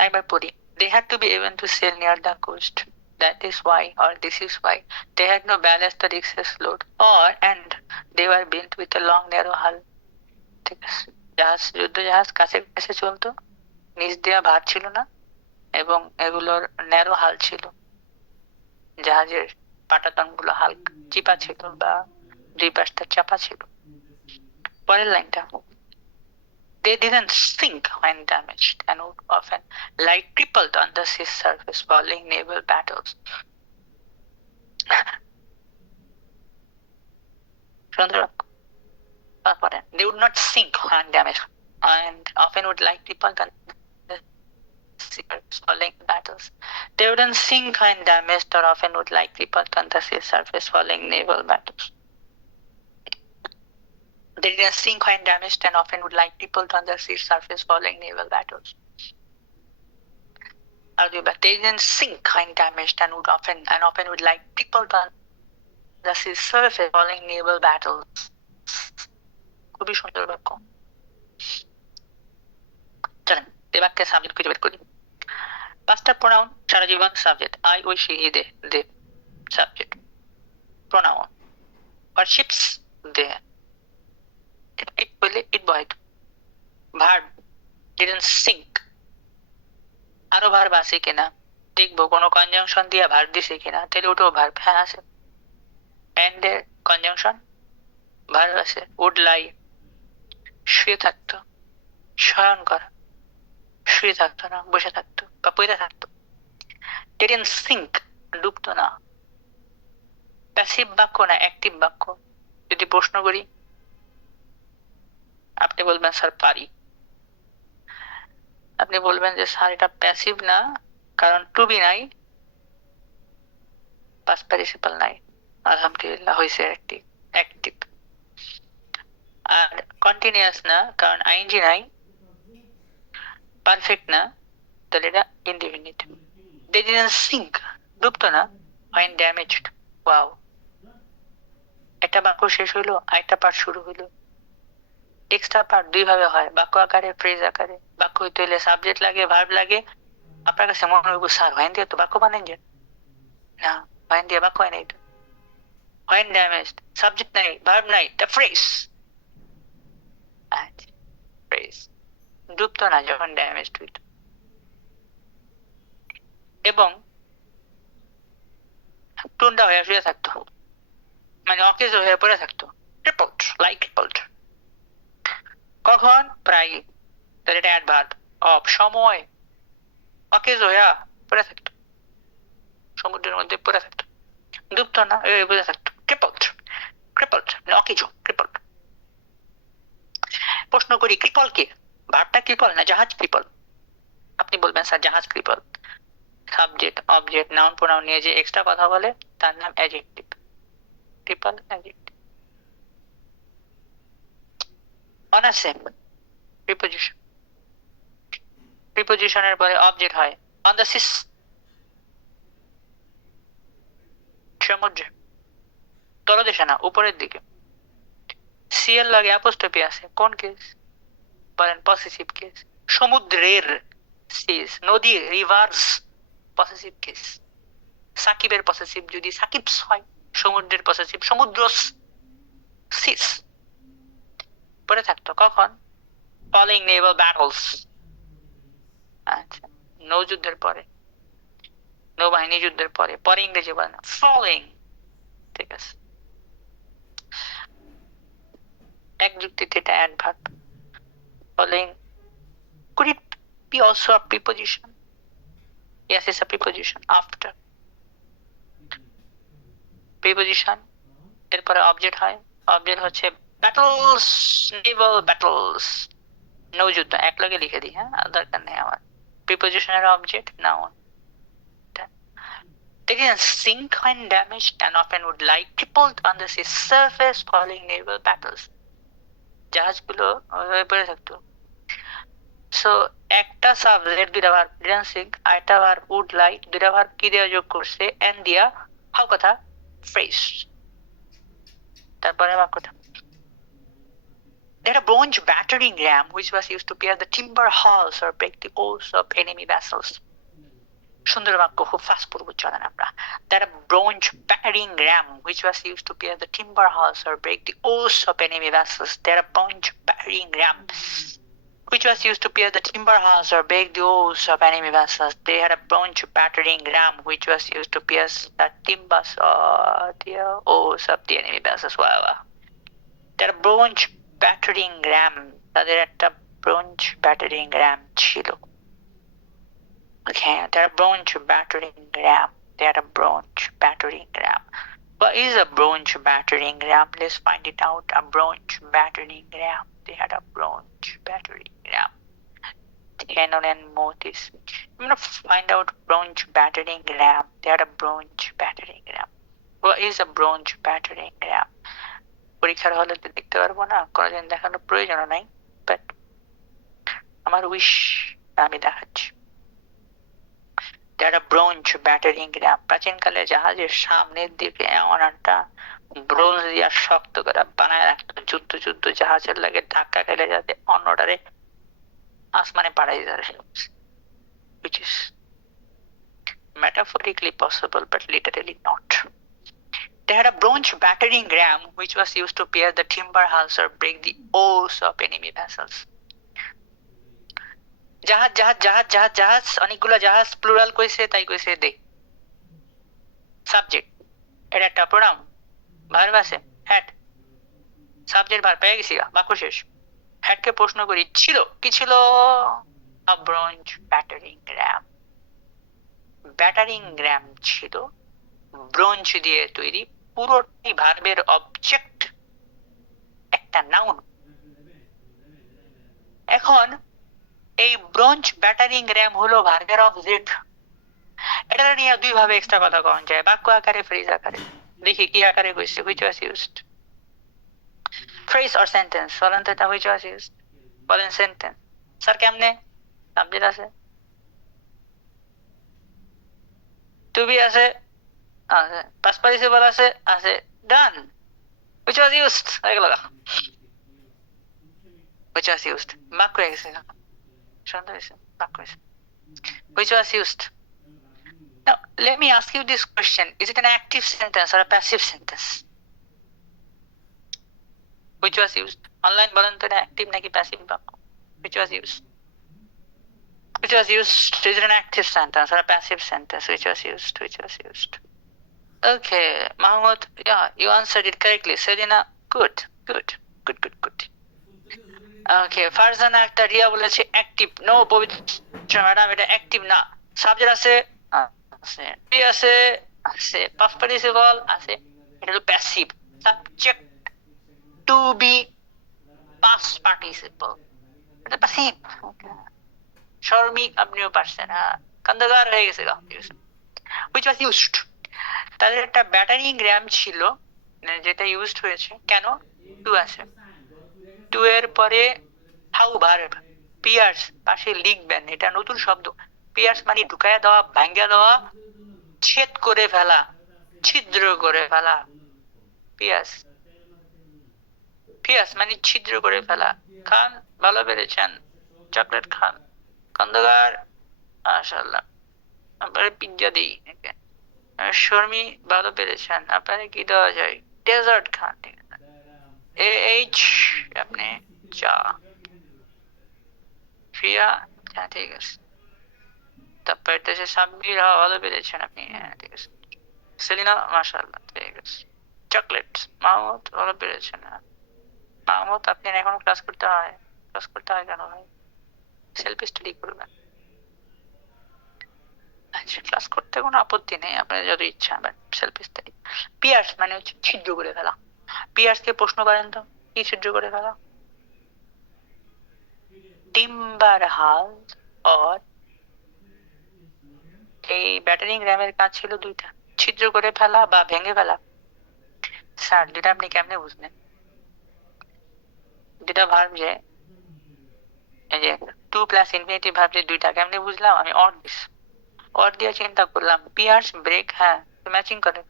একবার পড়ি। They had to be able to sail near the coast. That is why, or this is why, they had no ballast or excess load, or and they were built with a long narrow hull. ঠিক আছে, জাহাজ, যুদ্ধ জাহাজ কাছে কাছে চলতো, নিচ দেওয়া ভার ছিল না, এবং এগুলোর ন্যারো হাল ছিল, জাহাজের পাটাতন গুলো হালকা চিপা ছিল বা দুই পাশটা চাপা ছিল। পরের লাইনটা, they didn't sink when damaged and would often lie crippled on the sea's surface following naval battles. সুন্দর। They would not sink when damaged, and often would like people falling battles. They wouldn't sink when damaged, or often would like people on the sea surface following naval battles. They didn't sink when damaged, and often would like people on the sea surface following naval battles. But they didn't sink when damaged, and often would like people on the sea surface following naval battles. খুবই সুন্দর বাক্য। চলেন এই বাক্যের subject খুঁজে বের করি। পাঁচটা প্রোনাউন সারা জীবন subject, I, we, she, he, they subject. Pronoun warships they, it বলে ইট বয়। ভার্ব ডিডন্ট সিঙ্ক, আরো ভার্ব আছে কিনা দেখবো, কোনো কনজাংশন দিয়ে ভার্ব দিছে কিনা, তাহলে ওটাও ভার্ব। হ্যাঁ আছে, এন্ড এর কনজাংশন ভার্ব আছে। উড লাই শুয়ে থাকতো, শয়ন করা, শুয়ে থাকতো না, বসে থাকতো বা পড়ে থাকতো। ডিডন্ট সিঙ্ক ডুবতো না। প্যাসিভ বাক্য না অ্যাক্টিভ বাক্য। যদি প্রশ্ন করি আপনি বলবেন স্যার পারি, আপনি বলবেন যে স্যার এটা প্যাসিভ না, কারণ টু বি নাই, পাস্ট পার্টিসিপল নাই। আলহামদুলিল্লাহ হয়েছে অ্যাক্টিভ। আর কন্টিনিউয়াস না, কারণ আইএনজি নাই। পারফেক্ট না, তাহলে এটা ইনডিফিনিট। They didn't sink ডুবতো না when damaged. ওয়াও, একটা বাক্য শেষ হইলো, আরেকটা পার্ট শুরু হইলো। এক্সট্রা পার্ট দুই ভাবে হয়, বাক্য আকারে, ফ্রেজ আকারে। বাক্য হইতে হইলে সাবজেক্ট লাগে, ভার্ব লাগে। আপনার কাছে মনে হইব স্যার হোয়েন দিয়ে তো বাক্য বানান যে, না হোয়েন দিয়ে বাক্য হয় নাই তো। হোয়েন ড্যামেজড সাবজেক্ট নাই, ভার্ব নাই, দ্য ফ্রেজ। ফ্রেজ ডুবতো না যখন ড্যামেজড হইতো। এবং টুন্ডা হয়ে শুয়ে থাকতো, মানে অকেজ হয়ে পড়ে থাকতো। ক্রিপলড, লাইক ক্রিপলড। কখন? প্রায়, তাহলে এটা অ্যাডভার্ব অফ সময়। অকেজ হইয়া পড়ে থাকতো, সমুদ্রের মধ্যে পড়ে থাকতো, ডুবতো না, পড়ে থাকতো। ক্রিপলড, ক্রিপলড অকেজ, ক্রিপলড। প্রশ্ন করি ক্রিপল কে? ভার্বটা ক্রিপল না জাহাজ ক্রিপল? আপনি বলবেন স্যার জাহাজ ক্রিপল। সাবজেক্ট অবজেক্ট নাউন প্রোনাউন নিয়ে যে এক্সট্রা কথা বলে তার নাম অ্যাডজেক্টিভ। ক্রিপল adjective. On a same preposition, প্রিপোজিশনের পরে অবজেক্ট হয়। অন দ্য সিস, সমুদ্রে, তলদেশে না উপরের দিকে। সিএল লাগে অ্যাপোস্ট্রফি আছে, কোন কেস? বলেন পসেসিভ কেস। সমুদ্রের, সিস, নদী, রিভার্স, পসেসিভ কেস। সাকিবের পসেসিভ যদি সাকিবস হয়, সমুদ্রের পসেসিভ সমুদ্র, সিস। পড়ে থাকতো কখন? Falling naval battles. আচ্ছা, নৌযুদ্ধের পরে, নৌবাহিনী যুদ্ধের পরে। পরে ইংরেজি বলে না, ফলিং। ঠিক আছে, এক যুক্তিতে এটা adverb. Falling could it be also a preposition? Yes, it's a preposition after. Preposition এরপরে অবজেক্ট হয়। অবজেক্ট হচ্ছে ব্যাটলস, নেভাল ব্যাটলস, নৌযুদ্ধ। এক লগে লিখে দিই, হ্যাঁ দরকার নেই আমার। প্রিপোজিশনের object noun. They didn't sink when damaged and often would lie crippled on the sea surface following naval battles. জাহাজগুলো ওইভাবে পড়ে থাকতো। সো একটা সাবজেক্ট দুইটা ভার্ব, didn't sink, আরেকটা ভার্ব would lie, দুইটা ভার্ব কি দিয়ে যোগ করছে? and দিয়া, হাউ কথা, ফ্রেজ। তারপরে বাক্যটা, they had a bronze battering ram which was used to pierce the timber hulls or break the oars of enemy vessels. সুন্দর বাক্য, খুব ফাস্ট পড়ব, চলেন আমরা। That a bronze battering ram which was used to pierce the timber hulls or break the oars of enemy vessels. That a bronze battering ram which was used to pierce the timber hulls or break the oars of enemy vessels. They had a bronze battering ram which was used to pierce the timbers or the oars of the enemy vessels. Wow. That a bronze battering ram, তাদের একটা bronze battering ram ছিল। Okay, they're a bronze battering ram. They're a bronze battering ram. What is a bronze battering ram? Let's find it out. A bronze battering ram. They had a bronze battering ram. Canon and Motis. I'm gonna find out bronze battering ram. They had a bronze battering ram. What is a bronze battering ram? পরীক্ষার হলে তো দেখতে পারবো না, কোনোদিন দেখানোর প্রয়োজন নাই, বাট আমার উইশ আমি দেখাচ্ছি। They had a bronze battering ram. প্রাচীনকালে জাহাজের সামনের দিকে এমন একটা ব্রোঞ্জ দিয়া শক্ত করে বানায় রাখতো, যুদ্ধ যুদ্ধ জাহাজের লাগে ধাক্কা খেলে যাতে অন্যটারে আসমানে পাঠাই যায়, which is metaphorically possible but literally not. They had a bronze battering ram which was used to pierce the timber hulls or break the oars of enemy vessels. জাহাজ জাহাজ জাহাজ জাহাজ জাহাজ, অনেকগুলো জাহাজ, প্লুরাল কইছে তাই কইছে দে। সাবজেক্ট, এটা একটা প্রোনাউন, ভার্ব আছে হ্যাড, সাবজেক্ট ভার্ব পেয়ে গেছি, বাক্য শেষ। হ্যাডকে প্রশ্ন করি ছিল কি ছিল? a bronze battering ram. Battering RAM ছিল ব্রোঞ্জ দিয়ে তৈরি, পুরোটি ভার্বের অবজেক্ট, একটা নাউন। এখন এই ব্রোঞ্জ ব্যাটারিং র্যাম হলো ভার্বের অবজেক্ট। এটা নিয়ে দুই ভাবে এক্সট্রা কথা কওয়া যায়, বাক্য আকারে, ফ্রেজ আকারে। দেখি কি আকারে কইছে, which was used, phrase or sentence। বলেন তো এটা which was used, বলেন সেন্টেন্স। স্যার কেমনে? সাবজেক্ট আছে, টু বি আছে, past participle আছে, আছে done, which was used হয়ে গেল, which was used বাক্য হয়ে গেছে, শুনতে হয়েছে বাক্য হয়েছে, which was used। Now let me ask you this question, is it an active sentence or a passive sentence? Which was used, online বলেন তো এটা অ্যাক্টিভ নাকি প্যাসিভ বাক্য? which was used, which was used, is it an active sentence or a passive sentence? Which was used, which was used? Okay, Mahmoud, yeah, you answered it correctly. Selina, good, good, good, good, good. Okay, Farzana একটা রিয়া বলেছে active. No পবিত্র madam, এটা active না। Subject আছে, আছে B আছে, আছে past participle আছে, এটা হলো passive. Subject to be past participle, এটা প্যাসিভ। শর্মিক আপনিও পারছেন, হ্যাঁ কান্দাগার হয়ে গেছে গা, ঠিক আছে। which was used, তাদের একটা ব্যাটারিং র্যাম ছিল যেটা ইউজড হয়েছে, কেন? টু আছে, টু এর পরে হাউ ভার্ব, পিয়ার্স পাশে লিখবেন, এটা নতুন শব্দ। পিয়ার্স মানে ঢুকায়া দেওয়া, ভাঙ্গা দেওয়া, ছেদ করে ফেলা, ছিদ্র করে ফেলা। পিয়ার্স, পিয়ার্স মানে ছিদ্র করে ফেলা। খান ভালো পেরেছেন, চকলেট খান। খন্দকার মাশাআল্লাহ, আপনারা পিজ্জা দিই। শর্মি ভালো পেরেছেন, আপনারা কি দেওয়া যায়? ডেজার্ট খান, ঠিক আছে। এইচ আপনি চা, ফিয়া চা, ঠিক আছে। তারপর দেশে সাব্বির ভালো পেরেছেন আপনি, হ্যাঁ ঠিক আছে। সেলিনা মাশাআল্লাহ, ঠিক আছে। চকলেট, মাহমুদ ভালো পেরেছেন, হ্যাঁ। মাহমুদ আপনি এখনো ক্লাস করতে হয়, ক্লাস করতে হয় কেন ভাই? সেলফ স্টাডি করবেন। আচ্ছা, ক্লাস করতে কোনো আপত্তি নেই, আপনার যত ইচ্ছা, বাট সেলফ স্টাডি। পিয়ার্স মানে হচ্ছে ছিদ্র করে ফেলা। পিয়ার্সকে প্রশ্ন করেন তো কি ছিদ্র করে ফেলা? টিম্বার হাল অর, এই ব্যাটারিং র্যামের কাজ ছিল দুইটা, ছিদ্র করে ফেলা বা ভেঙে ফেলা। স্যার দুটা আপনি কেমনে বুঝলেন? দুটা ভার্ব যে, এই যে টু প্লাস ইনফিনিটিভ ভার্ব যে দুইটা, কেমনে বুঝলাম? আমি অর দিস, অর দিয়ে চিন্তা করলাম। পিয়ার্স ব্রেক, হ্যাঁ ম্যাচিং করে।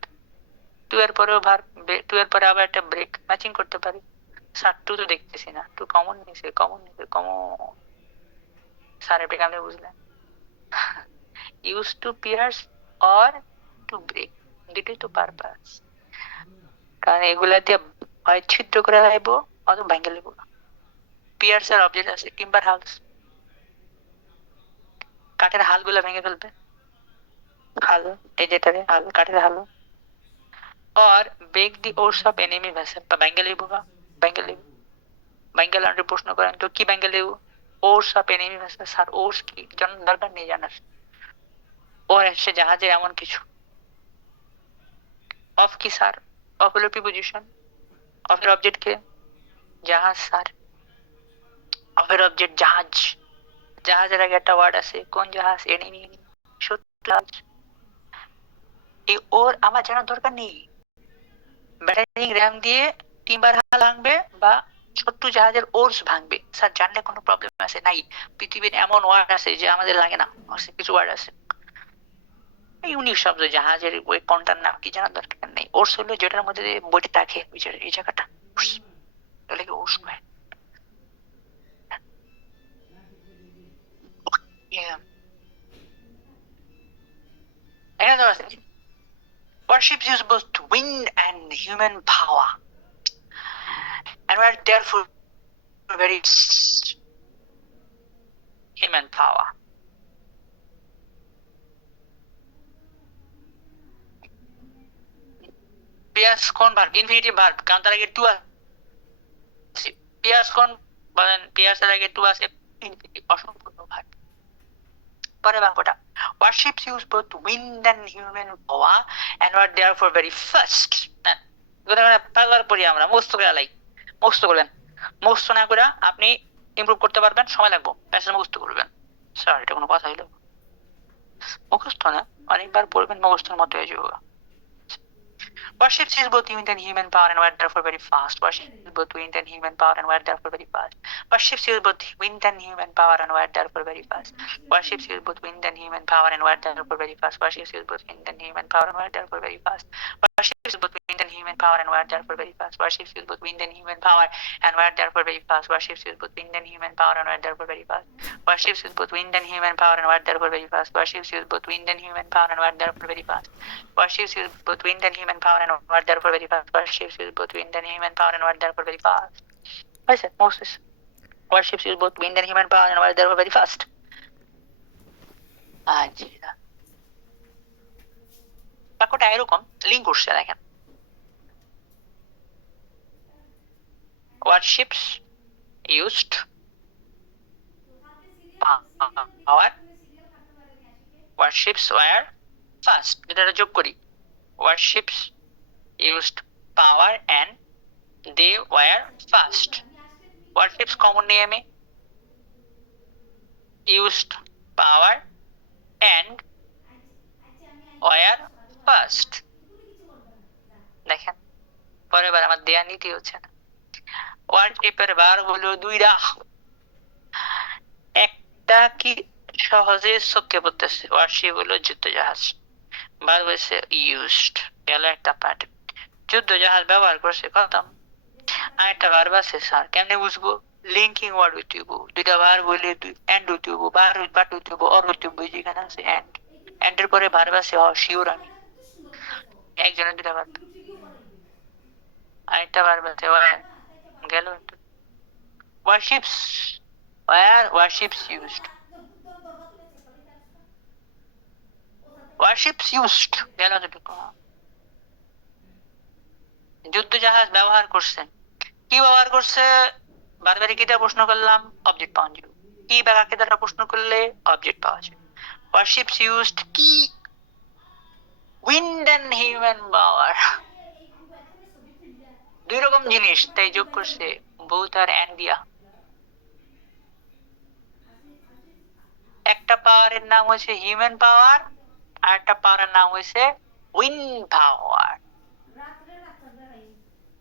টু এর পরেও ভার্ব, টু এর পরে আবার একটা ব্রেক, ম্যাচিং করতে পারি। স্যার টু তো দেখতেছি না, টু কমন নিছে, কমন নিছে, কমন। স্যার এটা কেমনে বুঝলেন? Use to pierce or to break, দুটোই তো পারপাস। কারণ এগুলা দিয়ে হয় ছিদ্র করে লাইবো অথবা ভেঙে লিখবো। পিয়ার্স এর অবজেক্ট আছে টিম্বার হাউস, কাঠের হাল গুলা ভেঙে ফেলবে, হাল, এই যেটারে হাল, কাঠের হাল। Or break the oars of enemy vessel, বা ভেঙে লিখবো, বা ভেঙে লিখবো। ভেঙে লান্ডে প্রশ্ন করেন তো কি ভেঙে লিখবো? ওর্স অফ এনিমি ভেসেল। স্যার ওর্স কি জানার দরকার নেই জানার, ওর এসে জাহাজে এমন কিছু। অফ কি স্যার? অফ হলো প্রিপোজিশন। অফের অবজেক্ট কে? জাহাজ স্যার। অফের অবজেক্ট জাহাজ। জাহাজের আগে একটা ওয়ার্ড আছে, কোন জাহাজ? এনিমি। শত্রু জাহাজ। এই ওর আমার জানার দরকার নেই। ব্যাটারি র্যাম দিয়ে টিম্বার হাল ভাঙবে বা শত্রু জাহাজের ওর্স ভাঙবে, স্যার জানলে কোনো প্রবলেম আছে? নাই। পৃথিবীর এমন ওয়ার্ড আছে যে আমাদের লাগে না, কিছু ওয়ার্ড আছে ইউনিক শব্দ। জাহাজের ওই কোনটার নাম কি জানার দরকার নেই। ওর্স হলো যেটার মধ্যে বইটা থাকে, এই জায়গাটা ওর্স, তাহলে কি ওর্স হয়? এখানে তো আছে warships use both wind and human power and were therefore very human power. পিয়াস কোন ভার্ব? ইনফিনিটিভ ভার্ব, কারণ তার আগে টু আছে। পিয়াস কোন বলেন? পিয়াসের আগে টু আছে, ইনফিনিটিভ অসম্পূর্ণ ভার্ব। পরে বাক্যটা warships use both wind and human power and were therefore very fast. পাগলার পড়ি আমরা, মুখস্থ করে লাই। মুখস্থ করবেন, মুখস্থ না করে আপনি ইমপ্রুভ করতে পারবেন, সময় লাগবে। প্যাসেজ মুখস্থ করবেন। স্যার এটা কোনো কথা হইলো? মুখস্থ না, অনেকবার পড়বেন, মুখস্থের মতো হয়ে যাবে। Warships use both wind and human power and were therefore very fast. Warships use both wind and human power and were therefore very fast. Warships use both wind and human power and were therefore very fast. Warships use both wind and human power and were therefore very fast. Warships use both wind and human power and were therefore very fast. Warships use both wind and human power and were therefore very fast. Warships use both wind and human power and were therefore very fast. Warships use both wind and human power and were therefore very fast. Warships use both wind and human power and were therefore very fast. Warships use both wind and human power and were therefore very fast. Warships use both wind and human power and were therefore very fast. Warships use both wind and human power and were therefore very fast. I said Moses. Warships use both wind and human power and were therefore very fast. বাক্যটা এরকম link করছে, দেখেন। Warships used power. Warships were fast. এটা যোগ করি। Warships used power and they were fast. Warships common name used power and were fast. দেখেন পরের বার আমার দেয়া নীতি হচ্ছে না। ওয়ারশিপের বার হলো দুইটা, একটা কি সহজে চোখে পড়তেছে, ওয়ারশিপ হলো যুদ্ধ জাহাজ, বার হয়েছে ইউজড, গেল একটা পার্ট। যুদ্ধ জাহাজ ব্যবহার করছে, খতম। আর একটা ভার্ব আছে স্যার, কেমনে বুঝবো? লিঙ্কিং ওয়ার্ড হইতে হইব, দুইটা ভার্ব হইলে এন্ড হইতে হইব, বাট হইতে হইব, অর হইতে হইব, যেখানে আছে এন্ড। এন্ডের পরে ভার্ব আছে শিওর আমি, একজনের দুইটা ভার্ব। আরেকটা ভার্ব আছে গেল। Warships were warships used. Warships used গেল দুটো। যুদ্ধ জাহাজ ব্যবহার করছেন, কি ব্যবহার করছে? বারবারই কিটা প্রশ্ন করলাম, অবজেক্ট পাওয়া যাবে। কি বা কাকে দ্বারা প্রশ্ন করলে অবজেক্ট পাওয়া যাবে। Warships used কি? উইন্ড এন্ড হিউম্যান পাওয়ার, দুই রকম জিনিস, তাই যোগ করছে both আর and দিয়া। একটা পাওয়ারের নাম হচ্ছে হিউম্যান পাওয়ার, আর একটা পাওয়ারের নাম হচ্ছে উইন্ড পাওয়ার।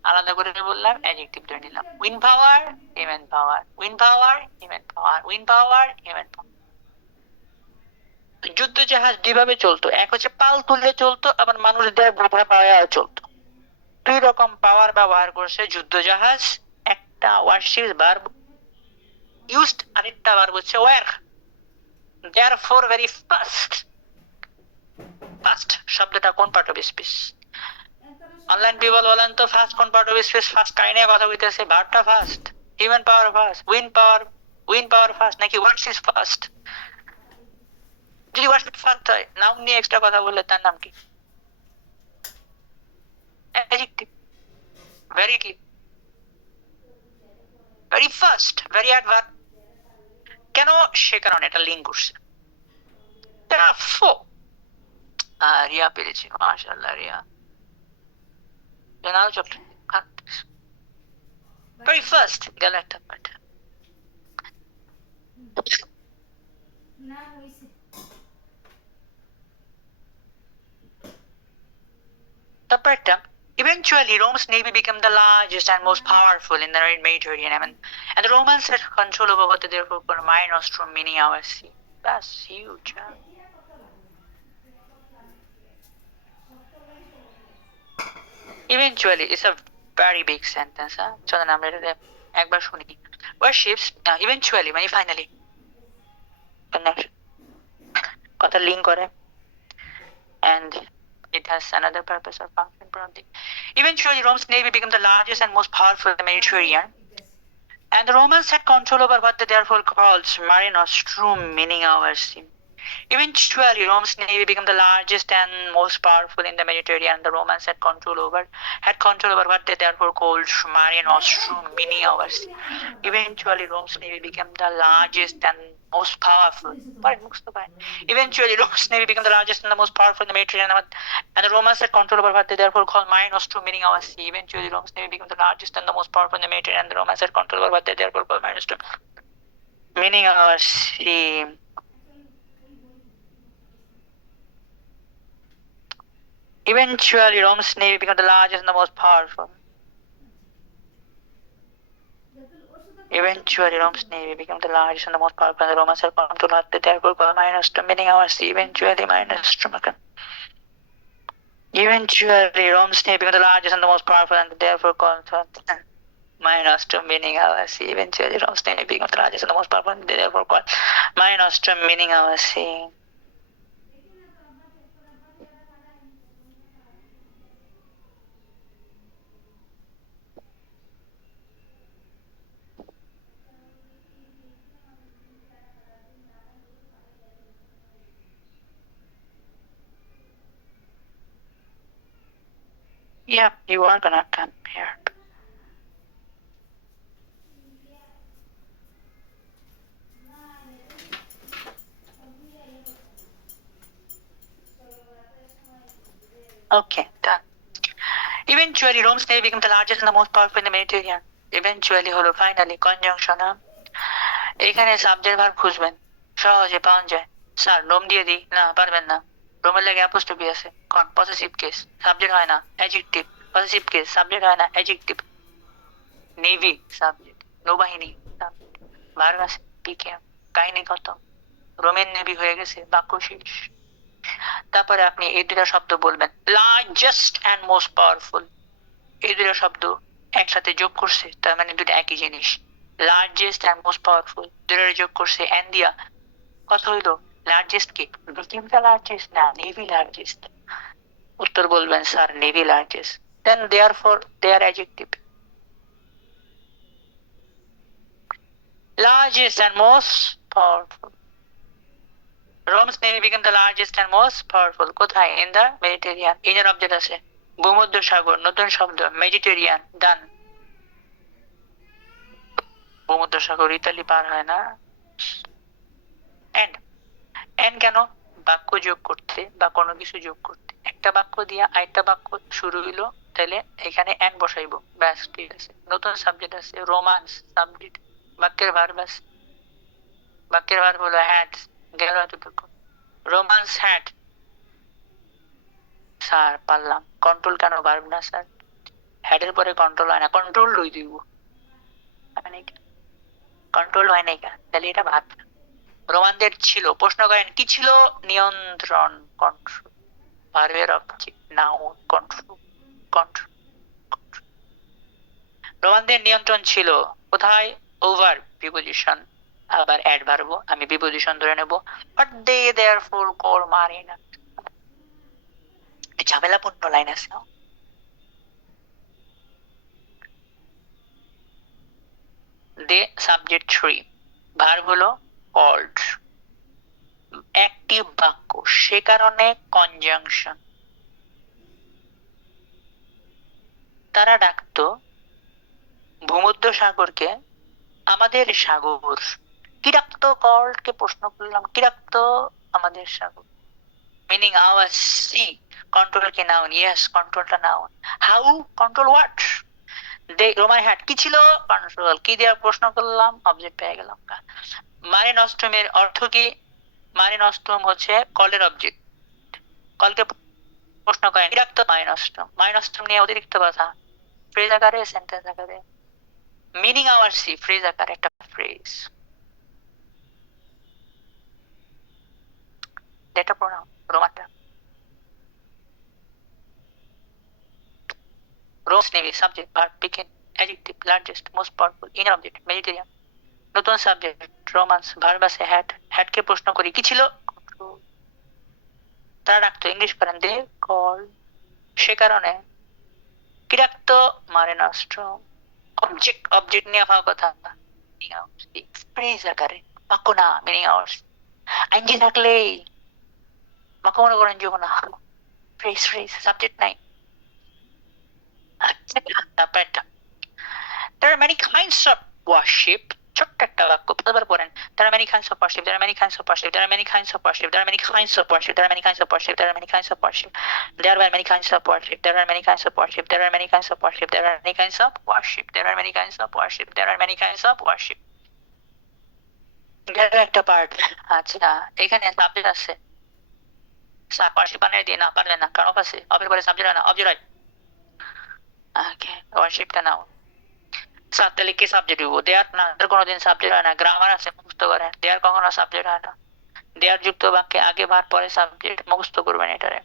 আলাদা করে বললাম, অ্যাডজেক্টিভ ধরে নিলাম। উইন্ড পাওয়ার, হিউম্যান পাওয়ার, উইন্ড পাওয়ার, হিউম্যান পাওয়ার, উইন্ড পাওয়ার, হিউম্যান পাওয়ার। যুদ্ধ জাহাজ দুইভাবে চলতো, এক হচ্ছে পাল তুলে চলতো, আবার মানুষ দিয়ে বোঝা পাওয়া চলতো। দুই রকম পাওয়ার ব্যবহার করছে যুদ্ধ জাহাজ। একটা ওয়ারশিপ ভার্ব ইউজড, আরেকটা ভার্ব হচ্ছে were. therefore very fast. Fast শব্দটা কোন part of speech? Online people বলেন তো ফাস্ট কোন পার্ট অফ স্পিচ? ফাস্ট কাইনে কথা কইতেছে, ভার্বটা fast, human power fast, wind power fast, নাকি ওয়ার্ডস ইজ ফাস্ট? যদি ওয়ার্ডস ফাস্ট হয়, নাউন নিয়ে এক্সট্রা কথা বললে তার নাম কি? অ্যাডজেক্টিভ। ভেরি কি? Very fast, very adverb. কেন? সে কারণে এটা লিঙ্ক করছে। রিয়া পেরেছে, মাশাআল্লাহ রিয়া। নাও চকলেট খাচ্ছিস very first গেল একটা পার্ট না হইছে তারপর একটা eventually Rome's navy became the largest and most powerful in the Mediterranean. I mean, and the Romans had control over what they therefore called Mare Nostrum, meaning our sea. That's huge. Huh? Eventually, it's a very big sentence. Huh? চলেন আমরা এটা একবার শুনি. Where ships, eventually, মানে finally. কথা link করে and it has another purpose or function probably. Eventually, Rome's navy became the largest and most powerful in the Mediterranean. And the Romans had control over what they therefore called Mare Nostrum, meaning our sea. Eventually, Rome's navy became the largest and most powerful in the Mediterranean. The Romans had control over what they therefore called Mare Nostrum, meaning our sea. Eventually, Rome's navy became the largest and most powerful. Eventually, Rome's navy became the largest and the most powerful in the Mediterranean, and the Romans had control over what they therefore called Mare Nostrum, meaning our sea. Eventually, Rome's navy became the largest and the most powerful in the Mediterranean, and the Romans had control over what they therefore called Mare Nostrum, meaning our sea. Eventually, Rome's navy became the largest and the most powerful. Eventually, Rome's navy became the largest and the most powerful, and the Romans had control of the therefore called Mare Nostrum, meaning our sea. Eventually, Mare Nostrum. Eventually, Rome's navy became the largest and the most powerful, and therefore called Mare Nostrum, meaning our sea. Eventually, Rome's navy became the largest and the most powerful, and therefore called Mare Nostrum, meaning our sea. Yeah, you are gonna come here. Okay, done. Eventually, Rome's navy became the largest and the most powerful in the Mediterranean. Eventually হলো finally conjunction. এখানে subject verb খুঁজবেন সহজে পাওয়া যায় sir Rome দিয়ে দিই না পারবেন না রোমের লাগে অ্যাপোস্ট্রফি আছে কোন পসেসিভ কেস সাবজেক্ট হয় না অ্যাডজেক্টিভ পসেসিভ কেস সাবজেক্ট হয় না অ্যাডজেক্টিভ নেভি সাবজেক্ট নৌবাহিনী সাবজেক্ট ভার্ব আছে পিকে কাহিনী কত রোমেন নেভি হয়ে গেছে বাক্য শেষ তারপরে আপনি এই দুটা শব্দ বলবেন লার্জেস্ট এন্ড মোস্ট পাওয়ারফুল এই দুটা শব্দ একসাথে যোগ করছে তার মানে দুটো একই জিনিস লার্জেস্ট এন্ড মোস্ট পাওয়ারফুল দুটোর যোগ করছে এন্ড দিয়া কথা হইলো লার্জেস্ট কি became the largest না নেভি লার্জেস্ট উত্তর বলবেন sir navy largest then therefore they are adjective largest and most powerful Rome's navy became the largest and most powerful কোথায় in the Mediterranean inner object আছে ভূমধ্য সাগর নতুন শব্দ Mediterranean ডান ভূমধ্য সাগর Italy পার হয় না এন্ড এন্ড কেন বাক্য যোগ করতে বা কোনো কিছু যোগ করতে একটা বাক্য দিয়া আরেকটা বাক্য শুরু হইলো তাহলে এখানে এন্ড বসাইবো ব্যাস ঠিক আছে নতুন সাবজেক্ট আছে রোমান্স সাবজেক্ট বাক্যের ভার্ব আছে বাক্যের ভার্ব হলো হ্যাড গেল এতটুকু রোমান্স হ্যাড স্যার পারলাম কন্ট্রোল কেন ভার্ব না স্যার হ্যাডের পরে কন্ট্রোল হয় না কন্ট্রোল লই দিব কন্ট্রোল হয় নাই কেন তাহলে এটা ভাব রোমানদের ছিল প্রশ্ন করেন কি ছিল নিয়ন্ত্রণ কন্ট্রোল ভার্বের অবজেক্ট নাউন কন্ট্রোল কন্ট্রোল রোমানদের নিয়ন্ত্রণ ছিল কোথায় ওভার প্রিপোজিশন আবার অ্যাডভার্ব আমি প্রিপোজিশন ধরে নেব বাট দে देयरफॉर কল মারিনা ঝামেলাপূর্ণ লাইন আছে দে সাবজেক্ট 3 ভার্ব হলো কল্ড অ্যাক্টিভ বাক্য সে কারণে কনজাংশন তারা ডাকতো ভূমধ্য সাগরকে আমাদের সাগর কি ডাকতো কল্ড কে প্রশ্ন করলাম কি ডাকতো আমাদের সাগর meaning ours. See, control কি noun? Yes, controlটা noun. How? Control what? রোমার হ্যাট কি ছিল? কন্ট্রোল। কি দিয়ে প্রশ্ন করলাম? অবজেক্ট পেয়ে গেলাম। মারে নস্ট্রুমের অর্থ কি? মারে নস্ট্রুম হচ্ছে কলের অবজেক্ট। কলকে প্রশ্ন করেন বিরক্ত মারে নস্ট্রুম। মারে নস্ট্রুম নিয়ে অতিরিক্ত কথা ফ্রেজ আকারে, সেন্টেন্স আকারে। মিনিং আওয়ার সি ফ্রেজ আকারে একটা ফ্রেজ। ডেটা প্রোনাউন রোমানটা। রোজ navy subject verb begin adjective largest most powerful inner object Mediterranean. নতুন সাবজেক্ট রোমান্স ভার্ব আছে হ্যাড। হ্যাডকে প্রশ্ন করি কি ছিল? তারা ডাকতো ইংলিশ করেন দে কল। সে কারণে কি ডাকতো? মারে নস্ট্রুম। অবজেক্ট অবজেক্ট নিয়ে হওয়া কথা ফ্রেজ আকারে বাক্য না মিনিং আওয়ার্স। আইনজি থাকলে বাক্য মনে করেন যাব না। ফ্রেজ ফ্রেজ সাবজেক্ট নাই। তারপর একটা there are many kinds of worship. ছোট্ট একটা বাক্য প্রতিবার পড়েন। there are many kinds of worship, there are many kinds of worship, there are many kinds of worship, there are many kinds of worship, there are many kinds of worship, there are many kinds of worship, there are many kinds of worship, there are many kinds of worship, there are many kinds of worship, there are many kinds of worship, there are many kinds of worship, there are many kinds of worship. গেল একটা part. আচ্ছা এখানে subject আছে। Worship বানিয়ে দিয়ে না পারলে না কারণ আছে অপের পরে সাবজেক্ট হয় না অবজেক্ট হয়। ওকে ওয়ার্শিপটা নাও। তাহলে কি সাবজেক্ট হইব? দেয়ার না, কোনোদিন সাবজেক্ট হয় না। গ্রামার আছে মুখস্থ করেন। দেয়ার কখনো সাবজেক্ট হয় না। দেয়ার যুক্ত বাক্যে আগে ভার পরে সাবজেক্ট মুখস্থ করবেন এটারে।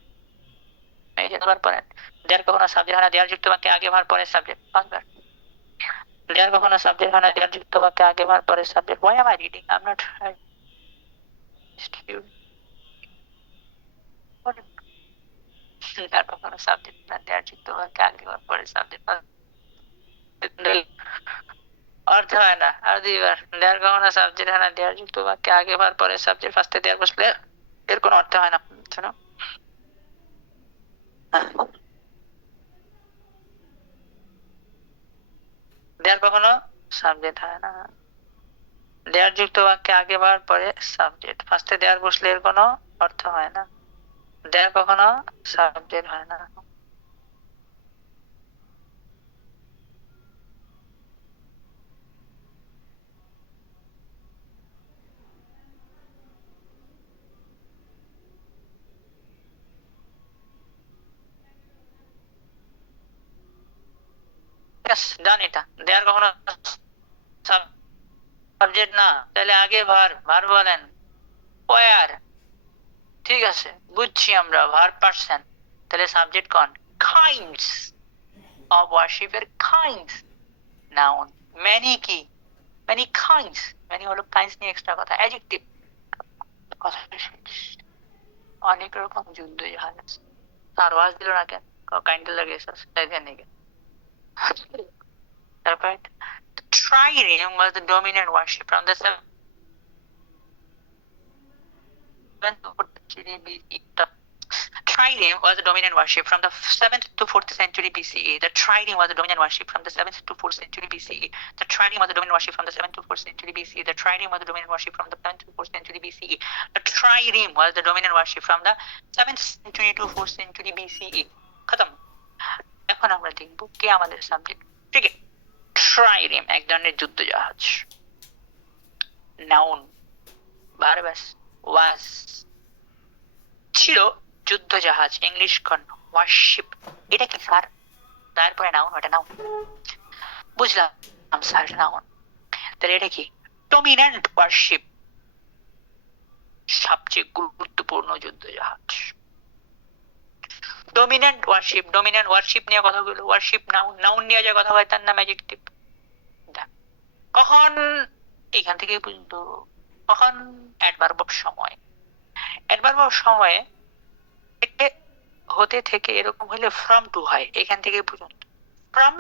এই যে দুবার পড়েন। দেয়ার কখনো সাবজেক্ট হয় না। দেয়ার যুক্ত বাক্যে আগে ভার পরে সাবজেক্ট পাঁচবার। দেয়ার কখনো সাবজেক্ট হয় না। দেয়ার যুক্ত বাক্যে আগে ভার পরে subject. Why am I reading? I'm not student. দেয়ার কখনো সাবজেক্ট না। দেয়ার যুক্ত বাক্যে আগে ভার পরে সাবজেক্ট অর্থ হয় না। আর দুইবার দেয়ার কখনো সাবজেক্ট হয় না। দেয়ার যুক্ত বাক্যে আগে ভার পরে সাবজেক্ট ফার্স্টে দেয়ার বসলে এর কোনো অর্থ হয় না। শোনো দেয়ার কখনো সাবজেক্ট হয় না। দেয়ার যুক্ত বাক্যে আগে ভার পরে সাবজেক্ট ফার্স্টে দেয়ার বসলে এর কোনো অর্থ হয় না। দেয়ার কখনো সাবজেক্ট হয় না। ডান এটা দেয়ার কখনো সাবজেক্ট না তাহলে আগে ভার ভার বলেন ওয়ার। ঠিক আছে বুঝছি আমরা ভার পারছেন তাহলে সাবজেক্ট কোন? কাইন্ডস অফ ওয়ার্শিপের কাইন্ডস নাউন। মেনি কি? Many kinds. মেনি হলো কাইন্ডস নিয়ে এক্সট্রা কথা অ্যাডজেক্টিভ। কথা শেষ। অনেক রকম যুদ্ধ জাহাজ আছে। আর ওয়াজ দিল না কেন? কাইন্ড লাগে দেখেন নাকি? তারপর trireme was the dominant worship from the 7th to 4th century BCE. The trireme was the dominant worship from the 7th to 4th century BCE. The trireme was the dominant worship from the 7th to 4th century BCE. The trireme was the dominant worship from the 7th to 4th century BCE. The trireme was the dominant worship from the 7th to 4th century BCE. The trireme was the dominant worship from the 7th century to 4th century BCE. খতম। এখন আমরা দেখব কে আমাদের subject. ঠিক আছে ট্রাইরিম এক ধরনের যুদ্ধ জাহাজ। নাউন ভার্বাস ওয়াজ ছিল যুদ্ধ জাহাজ ইংলিশ কোন? ওয়ারশিপ। এটা কি স্যার? তারপরে নাউন ওটা নাউন বুঝলাম স্যার নাউন। তাহলে এটা কি? ডমিন্যান্ট ওয়ারশিপ সবচেয়ে গুরুত্বপূর্ণ যুদ্ধ জাহাজ। Dominant warship. ডমিন্যান্ট ওয়ারশিপ নিয়ে কথা বললো। Warship noun. নাউন নিয়ে যা কথা হয় তার নাম অ্যাডজেক্টিভ। কখন এখান থেকে পর্যন্ত কখন অ্যাডভার্ব অফ সময়। অ্যাডভার্ব অফ সময়ে হতে থেকে এরকম হলে ফ্রম টু হয়। এখান থেকে পর্যন্ত ফ্রম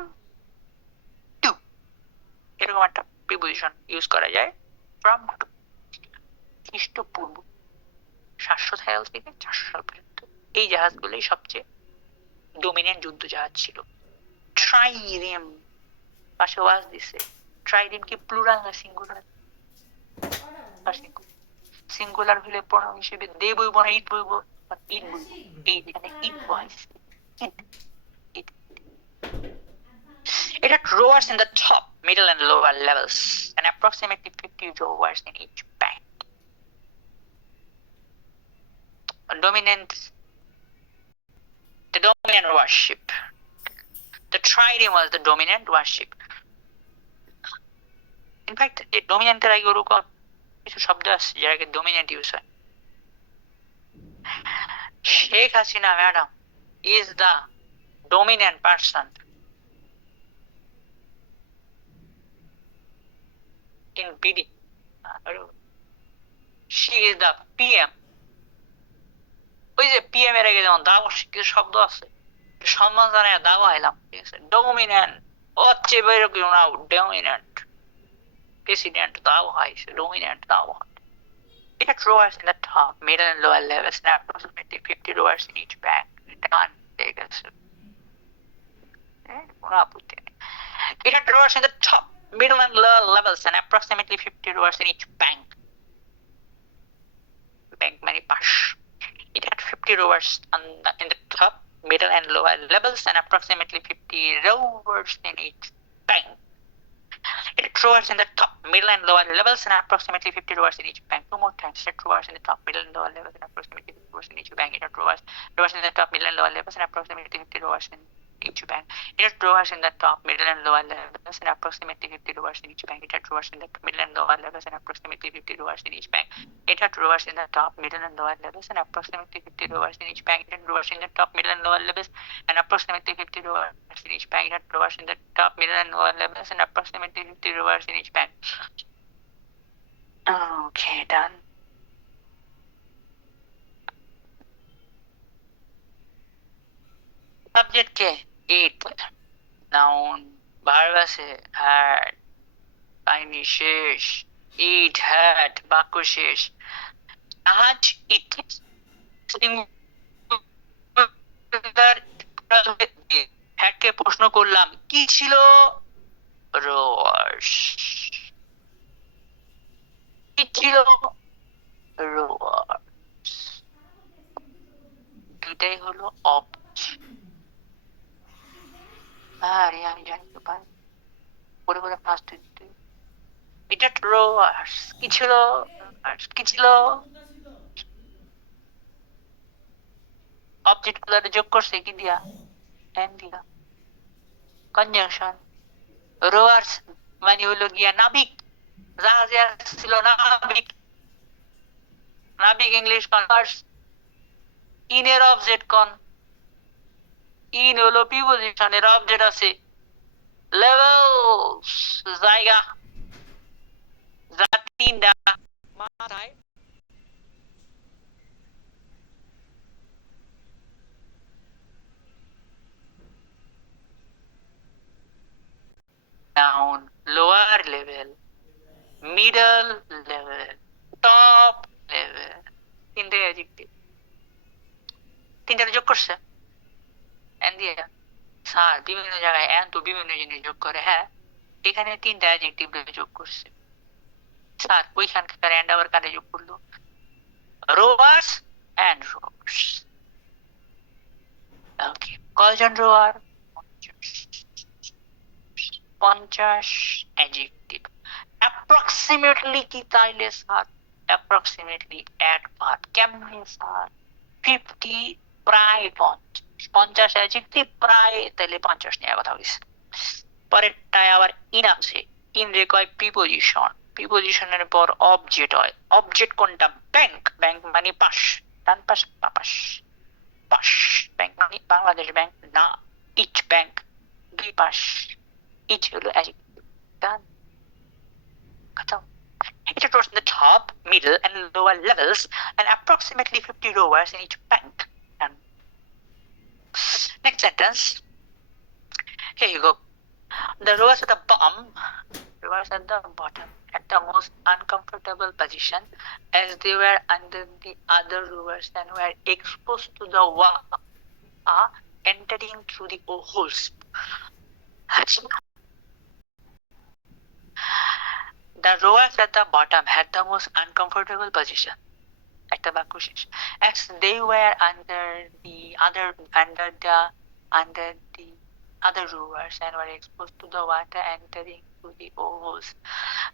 টু এরকম একটা প্রিপোজিশন ইউজ করা যায়। ফ্রম টু খ্রিস্টপূর্ব 700 সাল থেকে 400 সাল পর্যন্ত এই জাহাজগুলোই সবচেয়ে ডমিনেন্ট যুদ্ধ জাহাজ ছিল। ট্রাইরিম পাশে ওয়াজ দিছে। ট্রাইরিম কি প্লুরাল না সিঙ্গুলার? সিঙ্গুলার হলে প্রণাম হিসেবে দে বইব না ইট বইব? But it বলবো, এইখানে it was. It. It had rowers in the top, middle and lower levels, and approximately 50 rowers in each bank. The dominant warship. The trident was the dominant warship. In fact, the dominant এর আগে ওরকম কিছু শব্দ আছে যার আগে dominant use হয়। Sheikh Hasina madam is the dominant person in BD. She is the PM. ওই যে PM এর আগে যেমন দাও কিছু শব্দ আছে সম্মান জানায় দাও আইলাম ঠিক আছে ডমিনেন্ট হচ্ছে বেরো কেউ না ডমিনেন্ট প্রেসিডেন্ট দাও হয় ডমিনেন্ট দাও হয় It had rowers in the top, middle and lower levels and approximately 50 rowers in each bank. It had rowers in the top, middle and lower levels and approximately 50 rowers in each bank. Bank many pash. It had 50 rowers in the top, middle and lower levels and approximately 50 rowers in each bank. It had rowers in the top, middle and lower levels and approximately 50 rowers in each bank. Two more times. It had rowers in the top, middle and lower levels and approximately 50 rowers in each bank. It had rowers in the top, middle and lower levels and approximately 50 rowers in each bank. It had rowers in the top, middle and lower levels and approximately 50 rowers in each bank. It had rowers in the middle and lower levels and approximately 50 rowers in each bank. It had rowers in the top, middle and lower levels and approximately 50 rowers in each bank. It had rowers in the top, middle and lower levels and approximately 50 rowers in each bank. It had rowers in the top, middle and lower levels and approximately 50 rowers in each bank. Okay, done. Subject ke it noun verb আছে had কাহিনী শেষ it had বাক্য শেষ আজ it হ্যাডকে প্রশ্ন করলাম কি ছিল রোয়ার্স কি ছিল রোয়ার্স এটাই হলো অবজেক্ট আরে আমি জানি তো ভাই পরে পরে ফার্স্ট এটা রোয়ার্স কি ছিল কি ছিল অবজেক্ট গুলোতে যোগ করছে কি দিয়া এন দিয়া কনজাংশন রোয়ার্স মানে হলো গিয়া নাবিক জাহাজে ছিল নাবিক নাবিক ইংলিশ কনভার্স ইনের অবজেক্ট কোন ইন হলো প্রিপজিশনের অবজেক্ট আছে লেভেলস জায়গা যা তিনটা মাথায় down lower level middle level top level তিনটে অ্যাডজেক্টিভ তিনটা যোগ করছে এন দিয়ে স্যার বিভিন্ন জায়গায় এন তো বিভিন্ন জিনিস যোগ করে হ্যাঁ এখানে তিনটা অ্যাডজেক্টিভ যোগ করছে স্যার ওইখানকার এন্ড আবার কারে যোগ করলো রোয়ার্স এন্ড রোয়ার্স ওকে কয়জন রোয়ার 50 অ্যাডজেক্টিভ অ্যাপ্রক্সিমেটলি কি তাইলে স্যার অ্যাপ্রক্সিমেটলি অ্যাডভার্ব কেমনে স্যার 50 প্রায় 50 অ্যাডজেক্টিভ প্রায় তাইলে 50 নিয়ে কথা হইছে পরেরটায় আবার ইন আছে ইন রে কয় প্রিপজিশন প্রিপজিশনের পর অবজেক্ট হয় অবজেক্ট কোনটা ব্যাংক ব্যাংক মানে পাশ ডান পাশ পাশ পাশ ব্যাংক মানে বাংলাদেশ ব্যাংক না ইচ ব্যাংক দুই পাশ ইচ হলো অ্যাডজেক্টিভ ডান কথা It occurs in the top, middle, and lower levels, and approximately 50 rowers in each bank. And next sentence. Here you go. The rowers at the bottom, rowers at the bottom, at the most uncomfortable position, as they were under the other rowers and were exposed to the water, entering through the holes. The rowers at the bottom had the most uncomfortable position. একটা বাক্য শেষ। As they were under the other rowers and were exposed to the water entering through the holes.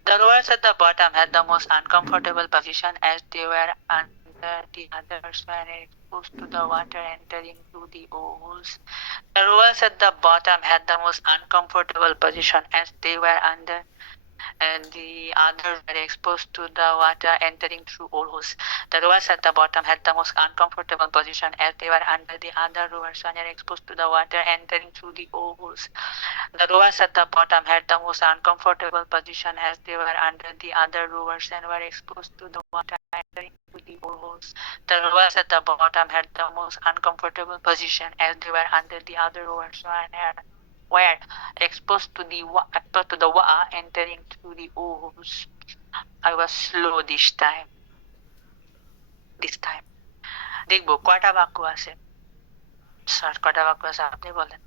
The rowers at the bottom had the most uncomfortable position as they were under the others were exposed to the water entering through the holes. The rowers at the bottom had the most uncomfortable position as they were under and the others were exposed to the water entering through all holes. The rowers at the bottom had the most uncomfortable position as they were under the other rowers were exposed to the water entering through the all holes. The rowers at the bottom had the most uncomfortable position as they were under the other rowers and were exposed to the water entering through the all holes. The rowers at the bottom had the most uncomfortable position as they were under the other rowers and were exposed to the water entering through the holes. I was slow this time. দেখবো কয়টা বাক্য আছে sir, কয়টা বাক্য আছে আপনি বলেন।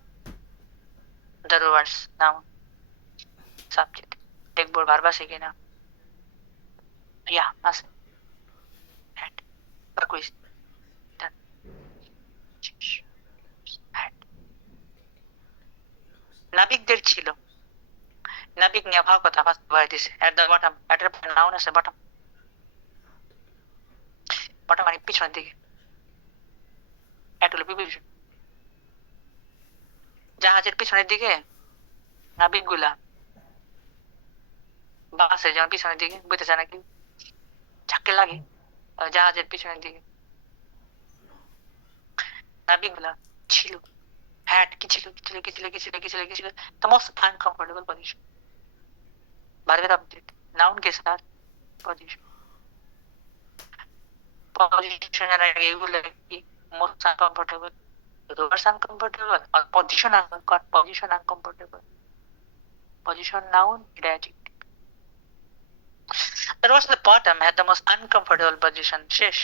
The rowers noun subject দেখবো ভার্ব আছে কিনা। আছে। Had বাক্য is done. Had নাবিকদের ছিল, নাবিক নিয়ে ভাব কথা ফার্স্ট বলে দিছে। At the bottom, at এর পরে noun আছে bottom, bottom মানে পিছনের দিকে। At হলো preposition। জাহাজের পিছনের দিকে নাবিক গুলা বাসে যেমন পিছনের দিকে বুঝতেছে নাকি ঝাঁকে লাগে, জাহাজের পিছনের দিকে নাবিক গুলা ছিল। হ্যাড কি ছিল, the most uncomfortable position। ভার্বের অবজেক্ট নাউন কে স্যার পজিশন, পজিশনের আগে এগুলো কি মোস্ট আনকমফোর্টেবল, রোভার্স আনকমফোর্টেবল আর পজিশন আনকমফোর্টেবল। পজিশন নাউন, এটা adjective. That was the bottom had the most uncomfortable position। শেষ।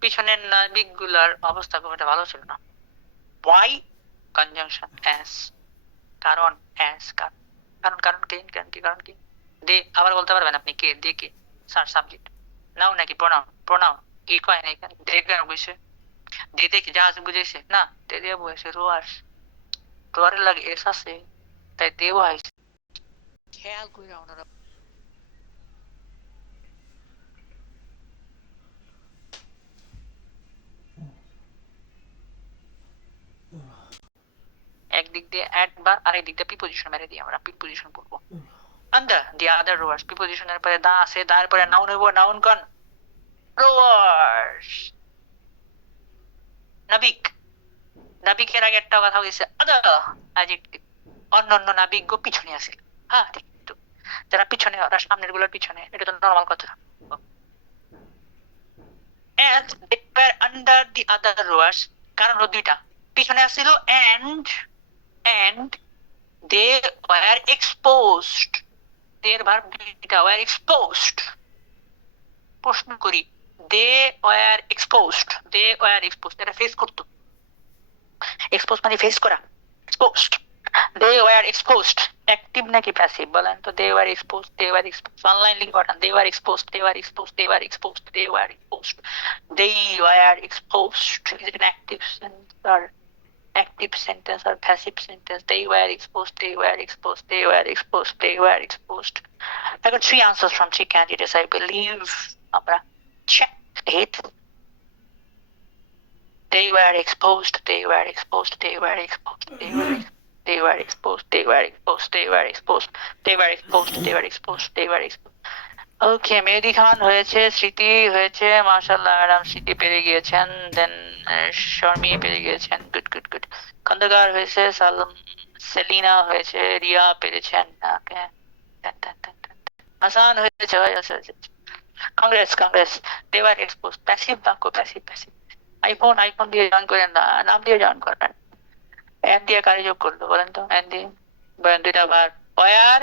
পিছনের নাবিক গুলার অবস্থা খুব একটা ভালো ছিল না। Why? Conjunction as, কারণ as, কারণ কি দে, আবার বলতে পারবেন আপনি কে, দে কে স্যার সাবজেক্ট, নাও নাকি প্রোনাউন কি কয় না এখানে, দে কেন বুঝছে, দিতে কি জাহাজ বুঝেছে না, দে দিয়ে বুঝেছে রোয়ারের লাগে এস আছে তাই দে বুঝাইছে। খেয়াল করে ওনারা একদিক দিয়ে একবার আরেক দিক দিয়ে প্রিপোজিশন মেরে দিই, আমরা প্রিপোজিশন বলবো। under the other rowers, প্রিপোজিশনের পরে দা আছে, দার পরে নাউন হইব, নাউন কোন rowers। নাবিকের আগে একটা কথা হইছে other adjective, অন্যান্য নাবিক পিছনে আছে। হ্যাঁ ঠিক, যারা পিছনে ওরা সামনের গুলোর পিছনে, এটা তো নরমাল কথা। and they were under the other rowers, কারণ হলো দুইটা, পিছনে আছিল and they were exposed, their verb দুইটা, were exposed। প্রশ্ন করি, they were exposed এটা ফেস করতো, এক্সপোজ মানে ফেস করা, exposed, they were exposed active নাকি প্যাসিভ বলেন তো। they were exposed online link পাঠান, they were exposed they were exposed they were exposed is it an active sentence or passive sentence? They were exposed I got 3 answers from 3 candidates, I believe. আমরা check it. They were exposed ওকে, মেহেদি খান হয়েছে, স্মৃতি হয়েছে, মাশাআল্লাহ madam স্মৃতি পেরে গিয়েছেন, দেন শর্মি পেরে গিয়েছেন, গুড। খন্দকার হয়েছে, সেলিনা হয়েছে, রিয়া পেরেছেন, ওকে, হাসান হয়েছে, Congress. They were expose, passive বাক্য, প্যাসিভ। আইফোন দিয়ে জয়েন করেন না, নাম দিয়ে জয়েন করেন। এন দিয়ে কারে যোগ করলো বলেন তো, এন দিয়ে বলেন দুইটা বার, ওয়ার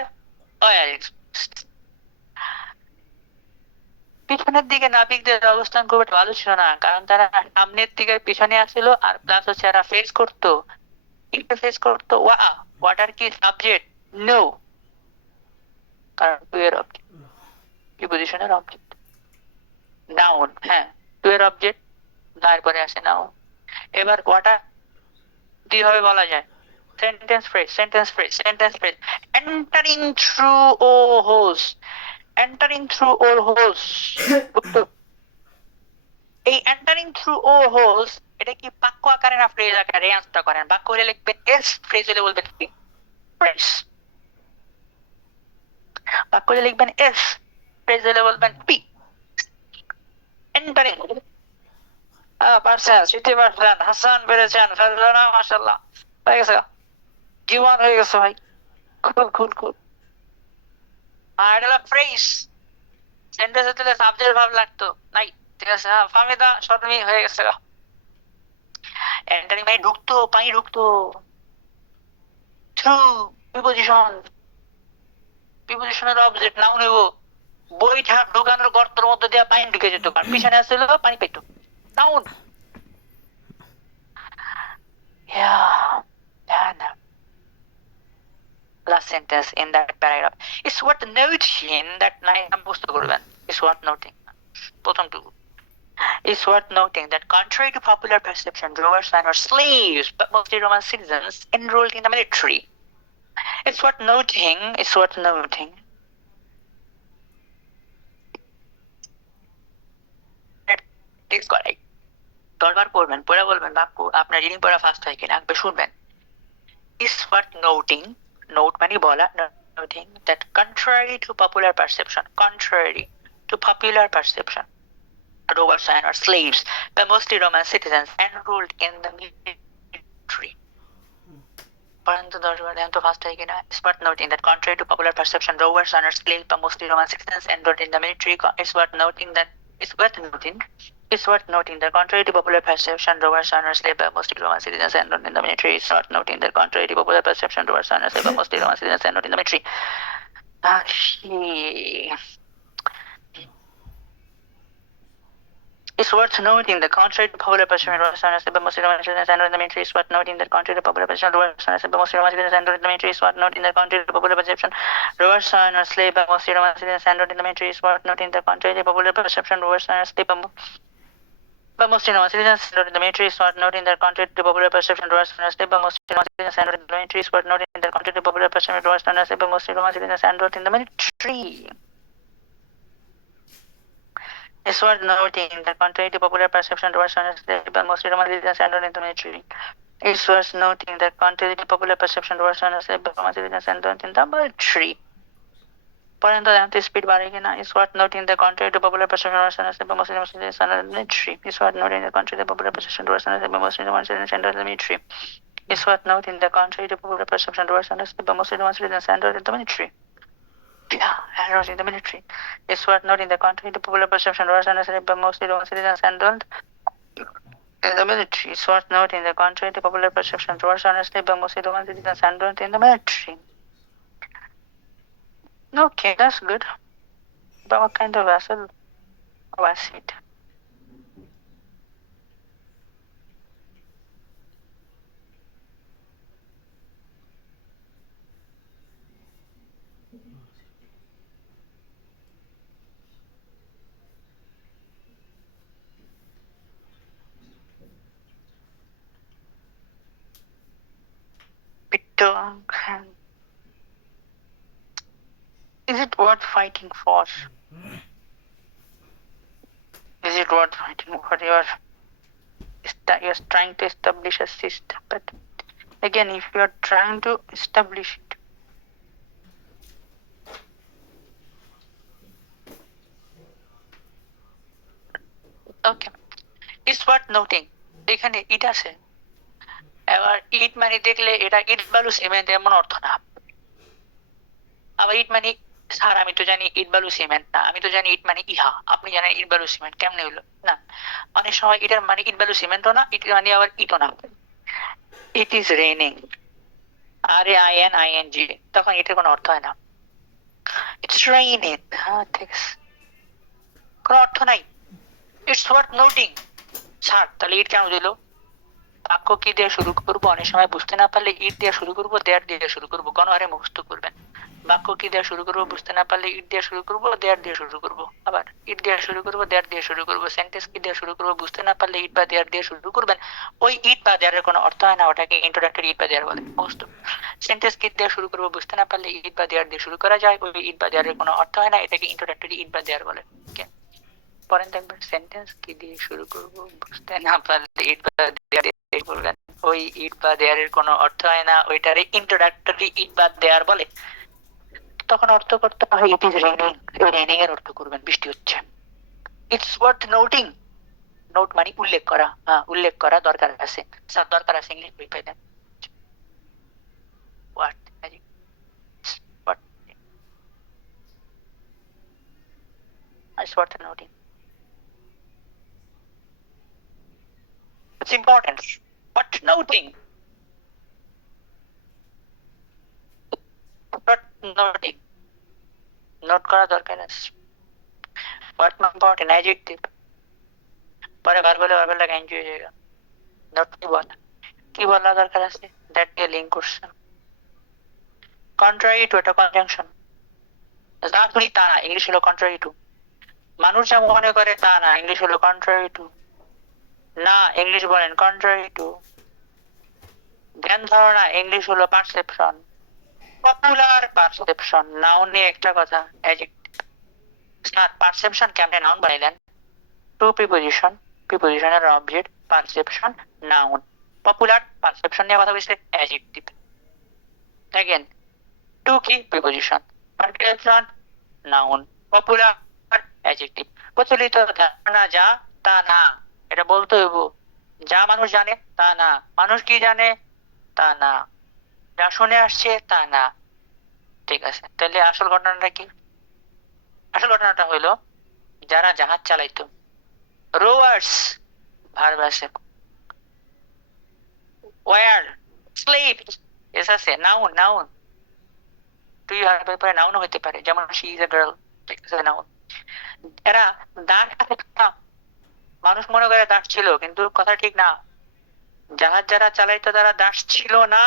এক্সপোজড। পিছনের দিকে নাবিকদের অবস্থান খুব একটা ভালো ছিল না, কারণ তারা সামনের দিকে পিছনে আসছিল, আর প্লাস হচ্ছে এরা ফেস করতো ওয়াটার কি সাবজেক্ট, নো, কারণ টু এর অবজেক্ট। প্রিপজিশনের অবজেক্ট। নাউন, হ্যাঁ, টু এর অবজেক্ট, তারপরে আসে নাউন। এবার ওয়াটার কিভাবে বলা যায়? Sentence phrase, sentence phrase, sentence phrase. Entering through oar holes, entering through oar holes. এই এন্টারিং থ্রু ও হোস, এটা কি বাক্য আকারে না ফ্রেজ আকারে? আনসারটা করেন। বাক্য হলে লিখবেন এস, ফ্রেজ হলে বলবেন কি? ফ্রেজ। বাক্য হলে লিখবেন এস, ফ্রেজ হলে বলবেন পি। এন্টারিং, পারছেন, শিখতে পারছেন, হাসান পেরেছেন, ফারজানা মাশাআল্লাহ, হয়ে গেছে, জীবন হয়ে গেছে ভাই, খুল খুল খুল। আর এটা হলো ফ্রেজ। সেন্টেন্স হতে সাবজেক্ট ভাব লাগতো নাই, ঠিক আছে? হ্যাঁ, ফাহমিদা শর্মি হয়ে গেছে। এন্টারিং মানে ঢুকতো, পানি ঢুকতো। থ্রু, প্রিপজিশন, প্রিপজিশনের অবজেক্ট নাও নেব। বইটা ঢোকানোর গর্তের মধ্যে দিয়ে পানি ঢুকে যেত, কারণ পিছনে আসছিল পানি পেত। Noun. Last sentence in that paragraph. It's worth noting that বুঝতে করবেন। It's worth noting. প্রথমটুকু। It's worth noting that contrary to popular perception, drovers were slaves, but mostly Roman citizens enrolled in the military. It's worth noting, it's worth noting. It's correct. দরবার পড়বেন, পড়ে বলবেন বাক্য আপনার reading পড়া fast হয় কিনা, একবার শুনবেন। It's worth noting, note মানে বলা, noting that contrary to popular perception, contrary to popular perception, rovers and slaves were mostly Roman citizens enrolled in the military. পর্যন্ত 10 বার দেন তো ফাস্ট হয় কিনা। It's worth noting that contrary to popular perception, rovers and slaves were mostly Roman citizens enrolled in the military. It's worth noting that it's worth noting that contrary to popular perception, rovers and slaves were mostly Roman citizens enrolled in the military. It's worth noting that contrary to popular perception, rovers and slaves were mostly Roman citizens enrolled in the military. It's worth noting that contrary to popular perception, rovers and slaves were mostly Roman citizens enrolled in the military. It's worth noting that contrary to popular perception, rovers and slaves were mostly Roman citizens enrolled in the military. It's worth noting that contrary to popular perception, rovers and slaves were mostly Roman citizens enrolled in the military. It's worth noting that contrary to popular perception, rovers and slaves were mostly Roman citizens enrolled in the military. It's worth noting that contrary to popular perception, rovers and slaves were mostly Roman citizens enrolled in the military. It's worth noting that contrary to popular perception, rovers and slaves were mostly Roman citizens enrolled in the military. It's worth noting that contrary to popular perception, rovers and slaves were mostly Roman citizens enrolled in the military. It's worth noting that contrary to popular perception, rovers and slaves were Roman citizens enrolled in the military. পর্যন্ত জানতে speed বাড়ে কিনা। It's worth noting that contrary to popular perception, rovers and slaves were mostly Roman citizens enrolled in the military. It's worth noting that contrary to popular perception, rovers and slaves were mostly Roman citizens enrolled in the military. It's worth noting that contrary to popular perception, rovers and slaves were mostly Roman citizens enrolled in the military. Enrolled in the military. It's worth noting that contrary to popular perception, rovers and slaves were mostly Roman citizens enrolled in the military. It's worth noting that contrary to popular perception, rovers and slaves were mostly Roman citizens enrolled in the military. Okay, that's good. But what kind of vessel was it? Is it worth fighting for? Is it worth fighting for? You're trying to establish a system, but again, if you're trying to establish it, okay, it's worth noting. এখানে ইট আছে, এবার ইট মানে দেখলে এটা ইট বালু cement এমন অর্থ না। আবার ইট মানে স্যার আমি তো জানি ইট বালু সিমেন্ট না, আমি তো জানি ইট মানে ইহা, আপনি জানেন ইট বালু সিমেন্ট, কেমনে হইলো? না, অনেক সময় ইটার মানে ইট বালু সিমেন্টও না, ইট মানে আবার ইটও না। ইট ইজ রেইনিং, RAINING, তখন এটার কোনো অর্থ হয় না। ইটস রেইনিং, হ্যাঁ ঠিক আছে, কোনো অর্থ নাই। It's worth noting. স্যার তাহলে ইট কেন দিল? বাক্য কি দিয়ে শুরু করবো? অনেক সময় বুঝতে না পারলে ইট দিয়ে শুরু করবো, দেয়ার দিয়ে শুরু করবো, গণহারে মুখস্থ করবেন। বাক্য কি দিয়ে শুরু করবো বুঝতে না পারলে ইট দিয়ে শুরু করবো, দেয়ার দিয়ে শুরু করবো, আবার ইট দিয়ে শুরু করবো, দেয়ার দিয়ে শুরু করবো। সেন্টেন্স কি দিয়ে শুরু করবো বুঝতে না পারলে ইট বা দেয়ার দিয়ে শুরু করবেন। ওই ইট বা দেয়ারের কোনো অর্থ হয় না, ওটাকে ইন্ট্রোডাক্টরি ইট বা দেয়ার বলে। বুঝত? সেন্টেন্স কি দিয়ে শুরু করবো বুঝতে না পারলে ইট বা দেয়ার দিয়ে শুরু করা যায়, ওই ইট বা দেয়ারের কোনো অর্থ হয় না, এটাকে ইন্ট্রোডাক্টরি ইট বা দেয়ার বলে। Okay? পরেন দেখবেন, সেন্টেন্স কি দিয়ে শুরু করবো বুঝতে না পারলে ইট বা দেয়ার দিয়ে বলবেন, ওই ইট বা দেয়ারের কোনো অর্থ হয় না, ওইটারে ইন্ট্রোডাক্টরি ইট বা দেয়ার বলে। তখন অর্থ করতে হয় ইট ইজ রেইনিং, রেইনিং এর অর্থ করবেন বৃষ্টি হচ্ছে। ইটস ওয়ার্থ নোটিং, নোট মানে উল্লেখ করা, হ্যাঁ উল্লেখ করা দরকার আছে, স্যার দরকার আছে, ইংলিশ বই পাই দেন। Worth it's worth noting, it's important but noting, but noting, note করা দরকার আছে। ওয়ার্থ ইম্পর্টেন্ট অ্যাডজেক্টিভ, পরে ভার্ব বলে ভার্বের লাগে এনজয় হয়ে যাবে। নোট কি বলা, কি বলা দরকার আছে, দ্যাট দিয়ে লিঙ্ক করছে। কন্ট্রারি টু, এটা কনজাংশন। যা শুনি তা না, ইংলিশ হলো কন্ট্রারি টু। মানুষ যা মনে করে তা না, ইংলিশ হলো কন্ট্রারি টু। না, ইংলিশ বলেন কন্ট্রারি টু। জ্ঞান ধারণা, ইংলিশ হলো পারসেপশন। পপুলার পারসেপশন, নাউন নিয়ে একটা কথা, অ্যাডজেক্টিভ। স্যার পারসেপশন কেমনে নাউন বানাইলেন? টু প্রিপোজিশন, প্রিপোজিশনের object, perception noun. Popular perception নিয়ে কথা বলছে, অ্যাডজেক্টিভ। অ্যাগেন, টু কি preposition, perception noun, popular adjective. প্রচলিত ধারণা যা তা না, এটা বলতে হইব। যা মানুষ জানে তা না, মানুষ কি জানে তা না, যা শুনে আসছে তা না। ঠিক আছে, তাহলে আসল ঘটনাটা কি? আসল ঘটনাটা হইলো, যারা জাহাজ চালাইতো, রোয়ার্স, ভার্ব আছে। ওয়ার, স্লেভ, এস আছে, নাউন, নাউন। তুই ভার্বের পরে নাউন হইতে পারে, যেমন শি ইজ এ গার্ল, ঠিক আছে, নাউন। এরা দাস আছে না, মানুষ মনে করে দাস ছিল, কিন্তু কথা ঠিক না। জাহাজ যারা চালাইতো তারা দাস ছিল না,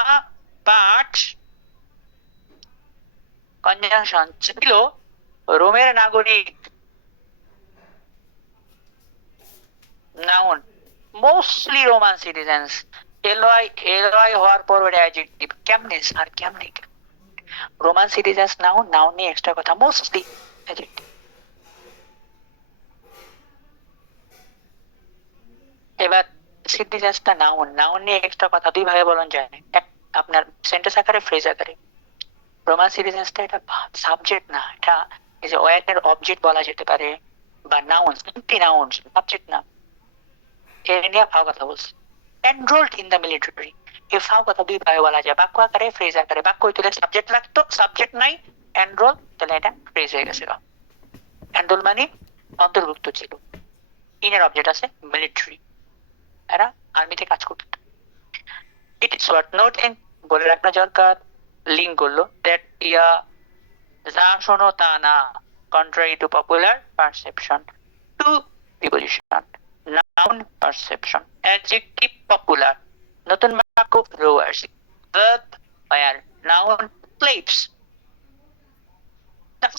বাট কনজাংশন ছিল রোমের নাগরিক, noun, mostly Roman citizens. LY, LY হওয়ার পর ওটা অ্যাডজেক্টিভ। কেমনে আর কেমনে? রোমান সিটিজেন্স নাউন, নাউন নিয়ে এক্সট্রা কথা, মোস্টলি অ্যাডজেক্টিভ। এবার সিটিজেন্সটা নাউন, নাউন নিয়ে এক্সট্রা কথা দুই ভাবে বলন যায় না, এক আপনার সেন্টেন্স আকারে, ফ্রেজ আকারে। রোমান সিটিজেন্সটা এটা সাবজেক্ট না, এটা এই যে ওয়ার্ডের অবজেক্ট বলা যেতে পারে, বা নাউন, সিম্পলি নাউন, সাবজেক্ট না। এর নিয়ে ভাও কথা বলছি। এনরোলড ইন দ্য মিলিটারি, এই ভাও কথা দুই ভাবে বলা যায়, বাক্য আকারে, ফ্রেজ আকারে। বাক্য হইতে সাবজেক্ট লাগতো, সাবজেক্ট নাই, এনরোল, তাহলে এটা ফ্রেজ হয়ে গেছে। এনরোল মানে অন্তর্ভুক্ত ছিল, ইনের অবজেক্ট আছে মিলিটারি, এরা আর্মিতে কাজ করত। ইট ইজ ওয়ার্থ নোটিং, বলে রাখা দরকার, লিঙ্ক করলো, দ্যাট ইয়া, যা শোনো তা না, contrary to popular perception. To preposition, noun perception, adjective popular, নতুন বাক্য rowers, verb were, noun slaves,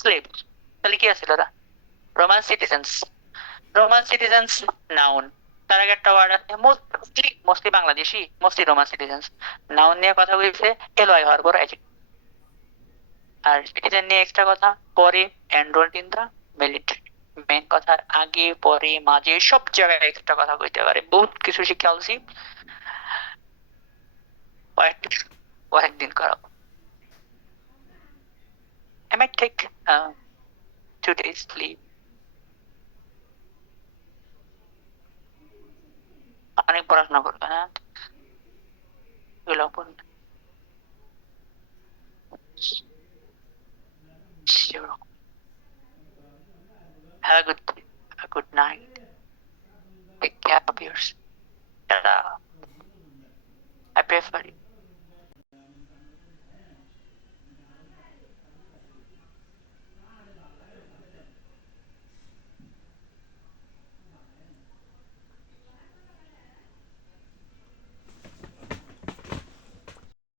slaves. তাহলে কি আছে দাদা? Roman citizens, Roman citizens noun, তার আগে একটা ওয়ার্ড আছে mostly, mostly Bangladeshi, mostly Roman citizens. Noun নিয়ে কথা বলছে, এলওয়াই হওয়ার পর অ্যাডজেক্টিভ। আর সিটিজেন নিয়ে এক্সট্রা কথা, পরে enrolled in the military. Main কথার আগে পরে মাঝে সব জায়গায় এক্সট্রা কথা কইতে পারে, বহুত কিছু শিক্ষা হলছি, কয়েকদিন করাবো। I might take 2 days leave. অনেক পড়াশোনা করবে, হ্যাঁ বিলম্বন। Sure. Have a good day. Have a good night. Take care of yourself. Ta-da.